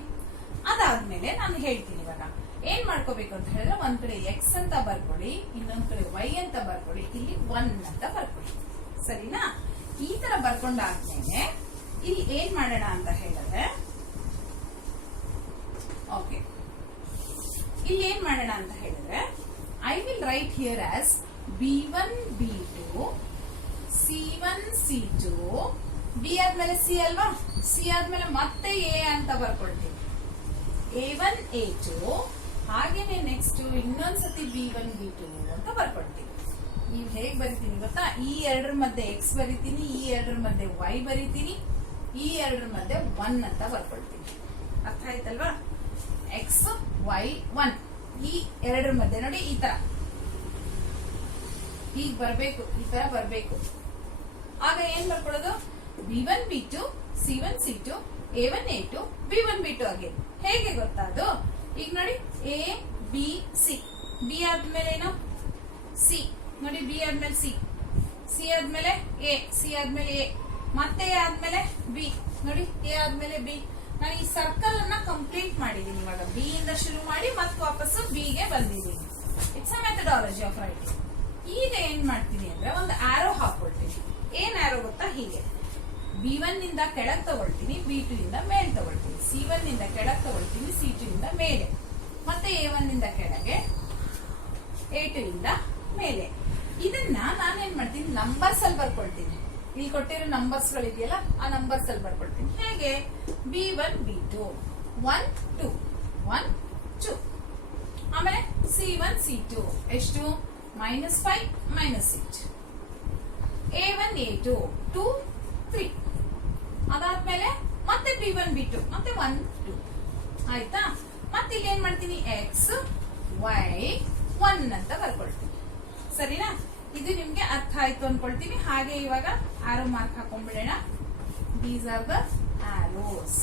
ಅದಾದ್ಮೇಲೆ ನಾನು ಹೇಳ್ತೀನಿ ಇವಾಗ ಏನ್ ಮಾಡ್ಕೋಬೇಕು ಅಂತ ಹೇಳಿದ್ರೆ ಒಂದ್ ಕಡೆ ಎಕ್ಸ್ ಅಂತ ಬರ್ಕೊಳ್ಳಿ, ಇನ್ನೊಂದ್ ಕಡೆ ವೈ ಅಂತ ಬರ್ಕೊಳ್ಳಿ, ಇಲ್ಲಿ 1 ಅಂತ ಬರ್ಕೊಳ್ಳಿ. ಸರಿನಾ? ಈ ತರ ಬರ್ಕೊಂಡಾದ್ಮೇಲೆ ಇಲ್ಲಿ ಏನ್ ಮಾಡೋಣ ಅಂತ ಹೇಳಿದ್ರೆ ಓಕೆ, ಇಲ್ಲಿ ಏನ್ ಮಾಡೋಣ ಅಂತ ಹೇಳಿದ್ರೆ I will write here as B1 B2 C1 C2 B ಆದ್ಮೇಲೆ C ಅಲ್ವಾ, C ಆದ್ಮೇಲೆ ಮತ್ತೆ A ಅಂತ ಬರ್ಕೊಳ್ತೀವಿ. A1 A2 ಹಾಗೇನೆ ನೆಕ್ಸ್ಟ್ ಇನ್ನೊಂದ್ಸತಿ B1 B2 ಅಂತ ಬರ್ಕೊಳ್ತೀವಿ. ಈಗ ಹೇಗ್ ಬರಿತೀನಿ ಗೊತ್ತಾ? ಈ ಎರಡರ ಮಧ್ಯೆ ಎಕ್ಸ್ ಬರಿತೀನಿ, ಈ ಎರಡರ ಮಧ್ಯೆ ವೈ ಬರಿತೀನಿ, ಈ ಎರಡರ ಮಧ್ಯೆ 1 ಅಂತ ಬರ್ಕೊಳ್ತೀನಿ. ಅರ್ಥ ಆಯ್ತಲ್ವಾ? ಎಕ್ಸ್ ವೈ 1 ಈ ಎರಡರ ಮಧ್ಯೆ ನೋಡಿ ಈ ತರ ಈಗ ಬರ್ಬೇಕು, ಈ ತರ ಬರ್ಬೇಕು. ಆಗ ಏನ್ ಬರ್ಕೊಳ್ಳೋದು? B1 B2 C1 C2 A1 A2 B1 B2 ಆಗಿದೆ. ಹೇಗೆ ಗೊತ್ತಾ ಅದು? ಈಗ ನೋಡಿ A B C, B ಆದ್ಮೇಲೆ ಏನು? C ನೋಡಿ, B ಆದ್ಮೇಲೆ C, C ಆದ್ಮೇಲೆ A, C ಆದ್ಮೇಲೆ A, ಮತ್ತೆ A ಆದ್ಮೇಲೆ B ನೋಡಿ, A ಆದ್ಮೇಲೆ B. ನಾನು ಈ ಸರ್ಕಲ್ ಅನ್ನ ಕಂಪ್ಲೀಟ್ ಮಾಡಿದೀನಿ. ಇವಾಗ B ಇಂದ ಶುರು ಮಾಡಿ ಮತ್ತೆ ವಾಪಸ್ B ಗೆ ಬಂದಿದ್ದೀನಿ. It's a methodology of writing. ಈಗ ಏನ್ ಮಾಡ್ತೀನಿ ಅಂದ್ರೆ ಒಂದು ಆರೋ ಹಾಕೊಳ್ತೀನಿ. ಏನ್ ಆರೋ ಗೊತ್ತಾ? ಹೀಗೆ B1 ಇಂದ ಕೆಳಗ್ ತಗೊಳ್ತೀನಿ, B2 ಇಂದ ಮೇಲೆ ತಗೊಳ್ತೀನಿ, C1 ಇಂದ ಕೆಳಗ್ ತಗೊಳ್ತೀನಿ, C2 ಇಂದ ಮೇಲೆ, ಮತ್ತೆ A1 ಇಂದ ಕೆಳಗೆ, A2 ಇಂದ ಮೇಲೆ. ಇದನ್ನ ನಾನೇನ್ ಮಾಡ್ತೀನಿ, ನಂಬರ್ಸ್ ಅಲ್ಲಿ ಬರ್ಕೊಳ್ತೀನಿ. ಇಲ್ಲಿ ಕೊಟ್ಟಿರೋ ನಂಬರ್ಸ್ ಗಳಿದೆಯಲ್ಲ, ಆ ನಂಬರ್ಸ್ ಅಲ್ಲಿ ಬರ್ಕೊಳ್ತೀನಿ. ಹೇಗೆ? B1 B2 1 2 1 2, ಆಮೇಲೆ C1 C2 ಎಷ್ಟು? -5 -6, A1 A2 2 3, ಅದಾದ್ಮೇಲೆ ಮತ್ತೆ B1 B2 ಮತ್ತೆ 1 2. ಆಯ್ತಾ? ಮತ್ತೆ ಇಲ್ಲಿ ಏನ್ ಮಾಡ್ತೀನಿ? ಎಕ್ಸ್ ವೈ 1 ಅಂತ ಬರ್ಕೊಳ್ತೀನಿ. ಸರಿನಾ? ಇದು ನಿಮ್ಗೆ ಅರ್ಥ ಆಯ್ತು ಅನ್ಕೊಳ್ತೀನಿ. ಹಾಗೆ ಇವಾಗ ಆರೋ ಮಾರ್ಕ್ ಹಾಕೊಂಡ್ಬಿಡೋಣ. These are the arrows.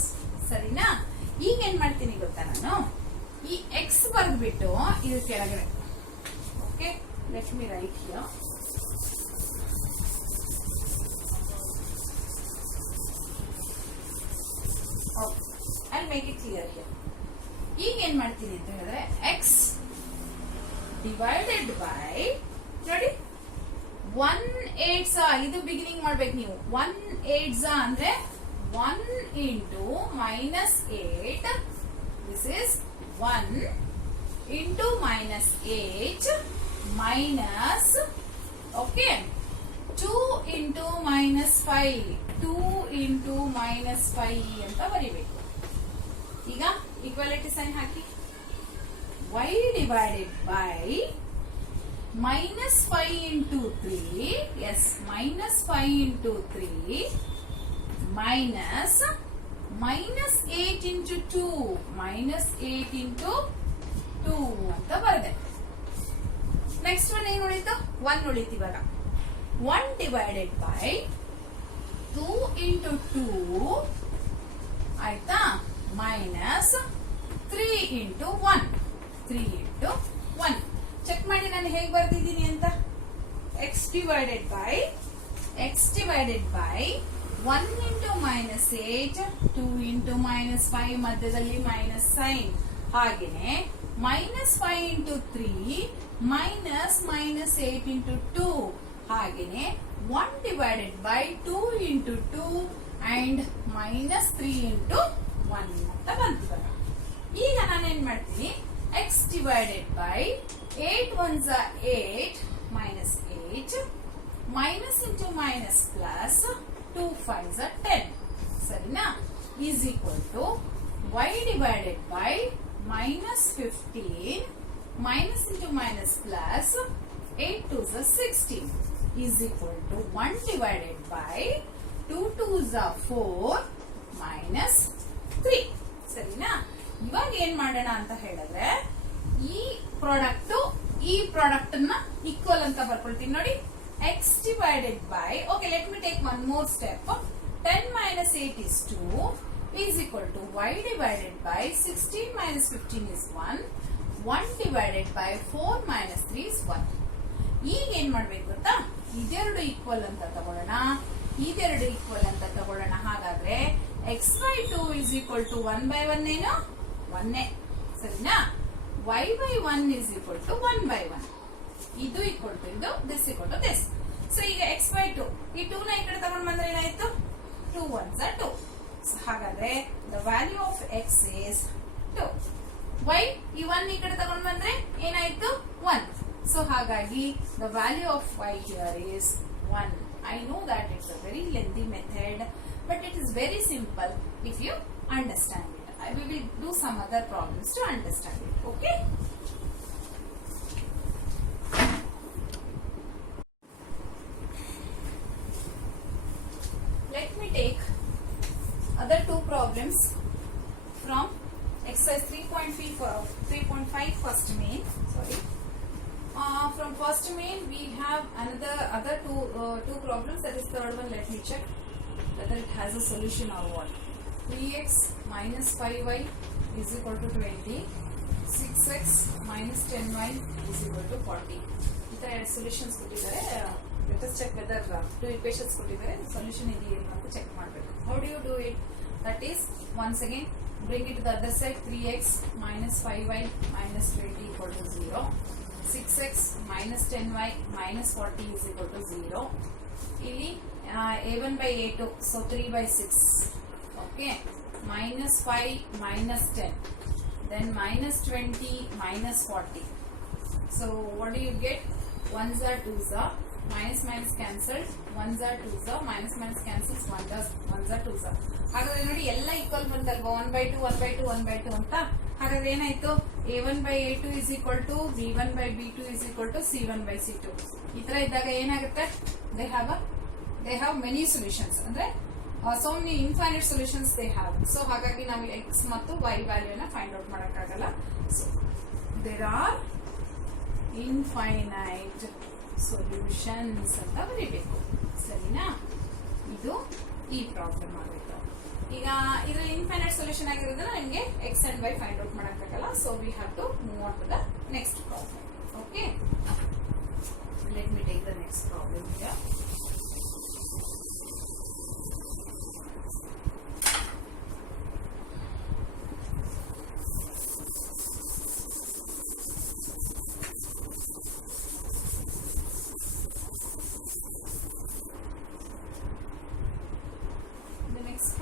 ಸರಿನಾ? ಈಗ ಏನ್ ಮಾಡ್ತೀನಿ ಗೊತ್ತಾ? ನಾನು ಈ ಎಕ್ಸ್ ಬರ್ದ್ಬಿಟ್ಟು ಇದು ಕೆಳಗಡೆ. Okay, let me right here. I'll make it clear here. ಈಗ ಏನ್ ಮಾಡ್ತೀನಿ ಅಂತ ಹೇಳಿದ್ರೆ ಎಕ್ಸ್ ಡಿವೈಡೆಡ್ ಬೈ ನೋಡಿ 1/8 ಇದು ಬಿಗಿನಿಂಗ್ ಮಾಡ್ಬೇಕು ನೀವು. 1/8 ಅಂದ್ರೆ 1 into -8. This is 1 into -8 minus, okay, 2 into -5, 2 into -5 ಅಂತ ಬರೀಬೇಕು. ಈಗ ಈಕ್ವಾಲಿಟಿ ಸೈನ್ ಹಾಕಿ. y divided by -5 into 3, yes, -5 into 3 minus -8 into 2, -8 into 2 ಅಂತ ಬರದೆ. ನೆಕ್ಸ್ಟ್ ಒನ್ ಏನು ಉಳಿತು? 1 ಉಳಿತು. ಇವಾಗ 1 divided by 2 into 2 ಆಯ್ತಾ, minus 3 into 1, 3 into 1. ಚೆಕ್ ಮಾಡಿ ನಾನು ಹೇಗೆ ಬರ್ತಿದ್ದೀನಿ ಅಂತ. x divided by 1 into -8, 2 into -5 ಮಧ್ಯದಲ್ಲಿ ಮೈನಸ್ ಸೈನ್, ಹಾಗೇನೆ -5 into 3 minus -8 into 2, ಹಾಗೇನೆ 1 divided by 2 into 2 and -3 into 1 ಅಂತ ಬಂತು. ಈಗ ನಾನೇನ್ ಮಾಡ್ತೀನಿ, x divided by 8 ones are 8 minus 8, minus into minus plus 2 5s are 10. ಸರಿನಾ? is equal to y divided by -15 minus into minus plus 8 2s are 16 is equal to 1 divided by 2 2s are 4 minus 3. ಸರಿನಾ? ಇವಾಗ ಏನ್ ಮಾಡೋಣ ಅಂತ ಹೇಳಿದ್ರೆ ಈ product ಈ product ನ ಈಕ್ವಲ್ ಅಂತ ಬರ್ಕೊಳ್ತೀನಿ ನೋಡಿ. x divided by, okay, let me take one more step. 10 minus 8 is 2 is equal to y divided by 16 minus 15 is 1. 1 divided by 4 minus 3 is 1. ಈಗ ಏನ್ ಮಾಡ್ಬೇಕು ಗೊತ್ತಾ, ಇದೆರಡು ಈಕ್ವಲ್ ಅಂತ ತಗೊಳ್ಳೋಣ, ಇದೆರಡು ಈಕ್ವಲ್ ಅಂತ ತಗೊಳ್ಳೋಣ. ಹಾಗಾದ್ರೆ x by 2 is equal to 1 by 1 ಏನು 1, ಸರಿನಾ? y by 1 is equal to 1 by 1. ಇದು ಈಕ್ವಲ್ ಟು ಇದು, this equal to this. So ಈಗ x by 2, ಈ 2 ನ ಈ ಕಡೆ ತಗೊಂಡ್ ಬಂದ್ರೆ ಏನಾಯ್ತು, 2 ones are 2. So ಹಾಗಾದ್ರೆ the value of x is 2. y, ಈ 1 ಈ ಕಡೆ ತಗೊಂಡ್ ಬಂದ್ರೆ ಏನಾಯ್ತು 1. ಸೊ ಹಾಗಾಗಿ the value of y here is 1. I know that it's a very lengthy method, but it is very simple if you understand it. We will do some other problems to understand it. Okay? Let me take other two problems from exercise 3.5 first main. Sorry. From first main we have other two problems. That is third one. Let me check whether it has a solution or what. 3x minus 5y is equal to 20. 6x minus 10y is equal to 40. These are solutions ಕೊಟ್ಟಿದ್ದಾರೆ. Let us check whether two equations ಕೊಟ್ಟಿದ್ದಾರೆ, solution ಇದೆಯಾ ಅಂತ check ಮಾಡಬೇಕು. How do you do it? That is, once again bring it to the other side. 3x minus 5y minus 20 equal to 0. 6x minus 10y minus 40 is equal to 0. ಇಲ್ಲಿ a1 by a2, so 3 by 6. Okay, minus 5 minus 10, then minus 20 minus 40. So what do you get? 1s are 2s are, minus minus cancelled, 1s are 2s are, minus minus cancels, 1s are 2s are. ಹಾಗಾದ್ರೆ ನೋಡಿ ಎಲ್ಲ equal ಬಂತಲ್ವಾ, 1 by 2 1 by 2 1 by 2 ಅಂತ. ಹಾಗಾದ್ರೆ ಏನಾಯ್ತು, a1 by a2 is equal to b1 by b2 is equal to c1 by c2. ಈ ತರ ಇದ್ದಾಗ ಏನಾಗುತ್ತೆ, they have many solutions. ಅಂದ್ರೆ so many infinite solutions they have. So ಹಾಗಾಗಿ ನಾವು x ಮತ್ತು y ವ್ಯಾಲ್ಯೂ ನ ಫೈಂಡ್ ಔಟ್ ಮಾಡಕ್ಕಾಗಲ್ಲ. So there are infinite solutions ಅಂತ ಬರೀಬೇಕು, ಸರಿನಾ? ಇದು ಈ ಪ್ರಾಬ್ಲಮ್ ಆಗುತ್ತೆ. ಈಗ ಇದರ ಇನ್ಫೈನೈಟ್ ಸೊಲ್ಯೂಷನ್ ಆಗಿರೋದ್ರಿಂದ ನಿಮಗೆ x and y find out ಮಾಡಕ್ಕಾಗಲ್ಲ. So we have to move on to the next problem. Okay, let me take the next problem here.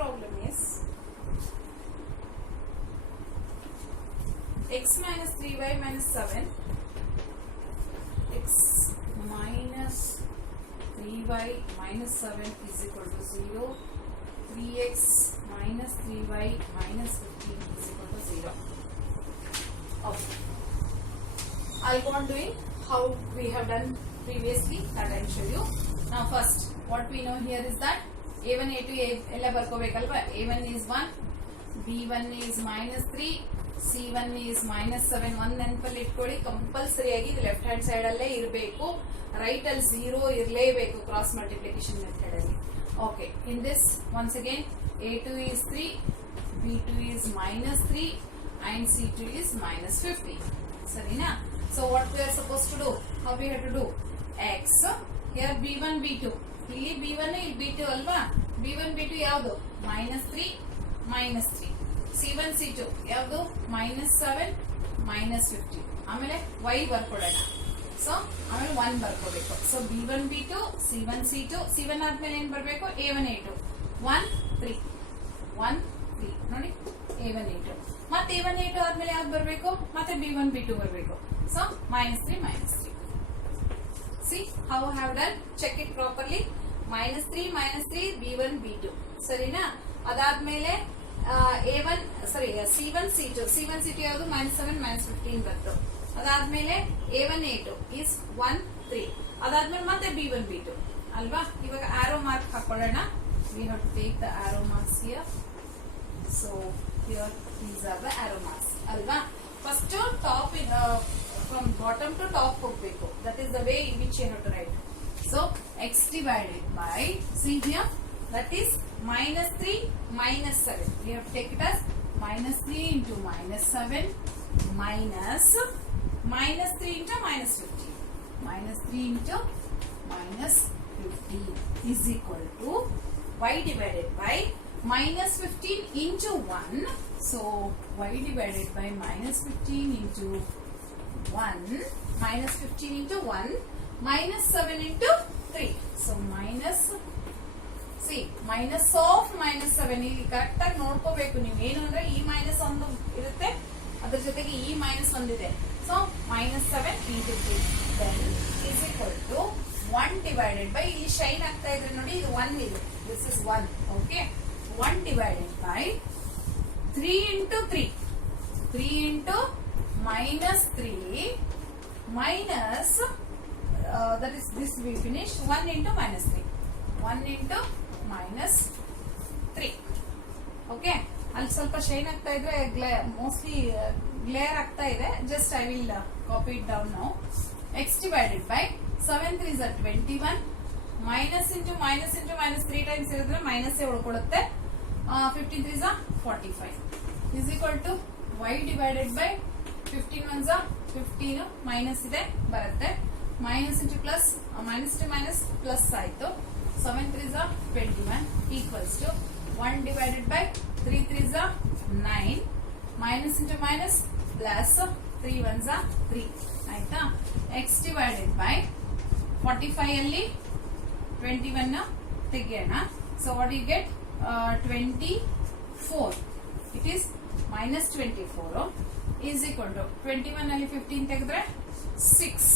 Problem is x minus 3y minus 7, x minus 3y minus 7 is equal to 0, 3x minus 3y minus 15 is equal to 0. Okay, I'll go on doing how we have done previously, that I'll show you. Now first, what we know here is that a1 a2 ಎಲ್ಲ ಬರ್ಕೋಬೇಕಲ್ವಾ. a1 is 1, b1 is minus 3, c1 is minus 7. ಒಂದು ನೆನಪಲ್ಲಿ ಇಟ್ಕೊಳ್ಳಿ, compulsory ಆಗಿ left hand side ಅಲ್ಲೇ ಇರಬೇಕು, right ಅಲ್ಲಿ 0 ಇರಲೇಬೇಕು cross multiplication method ಅಲ್ಲಿ. Okay, in this once again a2 is 3, b2 is minus 3 and c2 is minus 50. ಸರಿನಾ? So what we are supposed to do? How we have to do? x here b1 b2, ಇಲ್ಲಿ b1 ಇಲ್ಲಿ b2 ಅಲ್ವಾ. b1 b2 ಯಾವುದು, minus 3 minus 3. c1 c2 ಯಾವುದು, minus 7 minus 50. ಆಮೇಲೆ y ಬರ್ಕೊಡೋಣ. So ಆಮೇಲೆ 1 ಬರ್ಕೋಬೇಕು. So b1 b2 c1 c2, c1 ಆದ್ಮೇಲೆ ಏನ್ ಬರ್ಬೇಕು, a1 a2, 1 3 1 3 ನೋಡಿ, a1 a2. ಮತ್ತೆ a1 a2 ಆದ್ಮೇಲೆ ಯಾವ್ದು ಬರ್ಬೇಕು, ಮತ್ತೆ b1 b2 ಬರ್ಬೇಕು. So minus 3 minus 3. See how I have done? Check it properly. minus 3 b1 b2 ಸರಿನಾ? ಅದಾದ್ಮೇಲೆ a1 ಸಾರಿ c1 c2 ಯಾವುದು, minus 7 minus 15 ಬಂತು. ಅದಾದ್ಮೇಲೆ a1 a2 is 1 3. ಅದಾದ್ಮೇಲೆ ಮತ್ತೆ b1 b2 ಅಲ್ವಾ. ಇವಾಗ ಆರೋ ಮಾರ್ಕ್ ಹಾಕೊಳ್ಳೋಣ. We have to take the arrow marks here. So here these are the arrow marks. Alva. First top from bottom to top ಹೋಗ್ಬೇಕು. That is the way in which you have to write. So x divided by, see here, that is minus 3 minus 7. We have to take it as minus 3 into minus 7 minus 3 into minus 15. Minus 3 into minus 15 is equal to y divided by minus 15 into 1. So y divided by minus 15 into 1, minus 15 into 1, minus 7 into 3. So minus, see, minus of minus 7. ಇಲ್ಲಿ correct ಆಗಿ ನೋಡ್ಕೋಬೇಕು ನೀವು. ಏನು ಅಂದ್ರೆ ಈ minus ಒಂದು ಇರುತ್ತೆ, ಅದ್ರ ಜೊತೆಗೆ ಈ ಮೈನಸ್ ಒಂದಿದೆ. So minus 7 into 3 then is equal to 1 divided by, ಇಲ್ಲಿ ಶೈನ್ ಆಗ್ತಾ ಇದ್ರೆ ನೋಡಿ, ಇದು 1 ಇದೆ. This is 1. Okay. 1 divided by 3 into 3. 3 into minus 3 minus, that is this we finished, 1 into minus 3. 1 into minus 3. Okay. ಅಲ್ಲಿ ಸ್ವಲ್ಪ ಶೈನ್ ಆಗ್ತಾ ಇದ್ರೆ ಮೋಸ್ಟ್ಲಿ ಗ್ಲೇರ್ ಆಗ್ತಾ ಇದೆ. Just I will copy it down now. x divided by 7 3s are 21. Minus into minus into minus 3 times ಇರಿದ್ರೆ minus ಉಳ್ಕೊಳ್ಳುತ್ತೆ. 15 3s are 45 is equal to y divided by 15 1s are 15, minus ಇದೆ ಬರುತ್ತೆ. Minus into plus, minus two minus plus ಆಯ್ತು. 7 3s are 21 equals to 1 divided by 3 3s are 9, minus into minus plus 3 1s are 3 ಆಯ್ತಾ. x divided by 45 ಅಲ್ಲಿ 21 ತೆಗೆಯೋಣ. So what do you get? 24. It is minus 24 is equal to 21 ಅಲ್ಲಿ 15 ತೆಗೆದ್ರೆ 6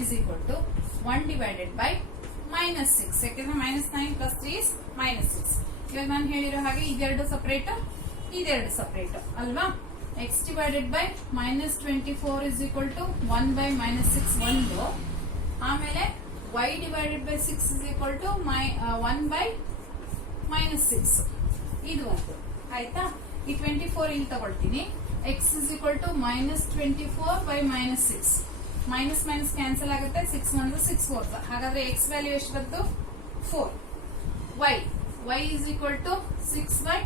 is equal to 1 divided by minus 6. ಯಾಕಂದ್ರೆ minus 9 plus 3 is minus 6. ಇವಾಗ ನಾನು ಹೇಳಿರೋ ಹಾಗೆ ಇದೆರಡು ಸಪರೇಟ್, ಇದೆರಡು ಸಪರೇಟ್ ಅಲ್ವಾ. x divided by minus 24 is equal to 1 by minus 6 ಒಂದು. ಆಮೇಲೆ y divided by 6 is equal to 1 by minus 6 ಇದು ಒಂದು ಆಯ್ತಾ. ಈ 24 ಇಲ್ಲಿ ತಗೊಳ್ತೀನಿ. x is equal to minus 24 by minus 6. Minus minus cancel ಆಗುತ್ತೆ. 6 1 6 4. ಹಾಗಾದ್ರೆ x ವ್ಯಾಲ್ಯೂ ಎಷ್ಟು ಬಂತು? 4. y is equal to 6 by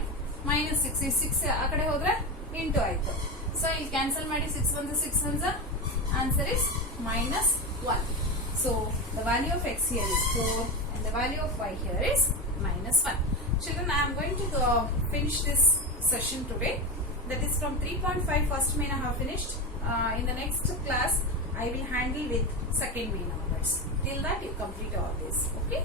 minus 6. ಈ 6 ಆ ಕಡೆ ಹೋದ್ರೆ ಇಂಟು ಆಯ್ತು. ಸೊ ಇಲ್ಲಿ ಕ್ಯಾನ್ಸಲ್ ಮಾಡಿ 6 1 6 1 answer is minus 1. So the value of x here is 4 and the value of y here is minus 1. Children, I am going to finish this session today. That is from 3.5 first main I have finished. In the next class I will handle with second main onwards. Till that you complete all this. Okay.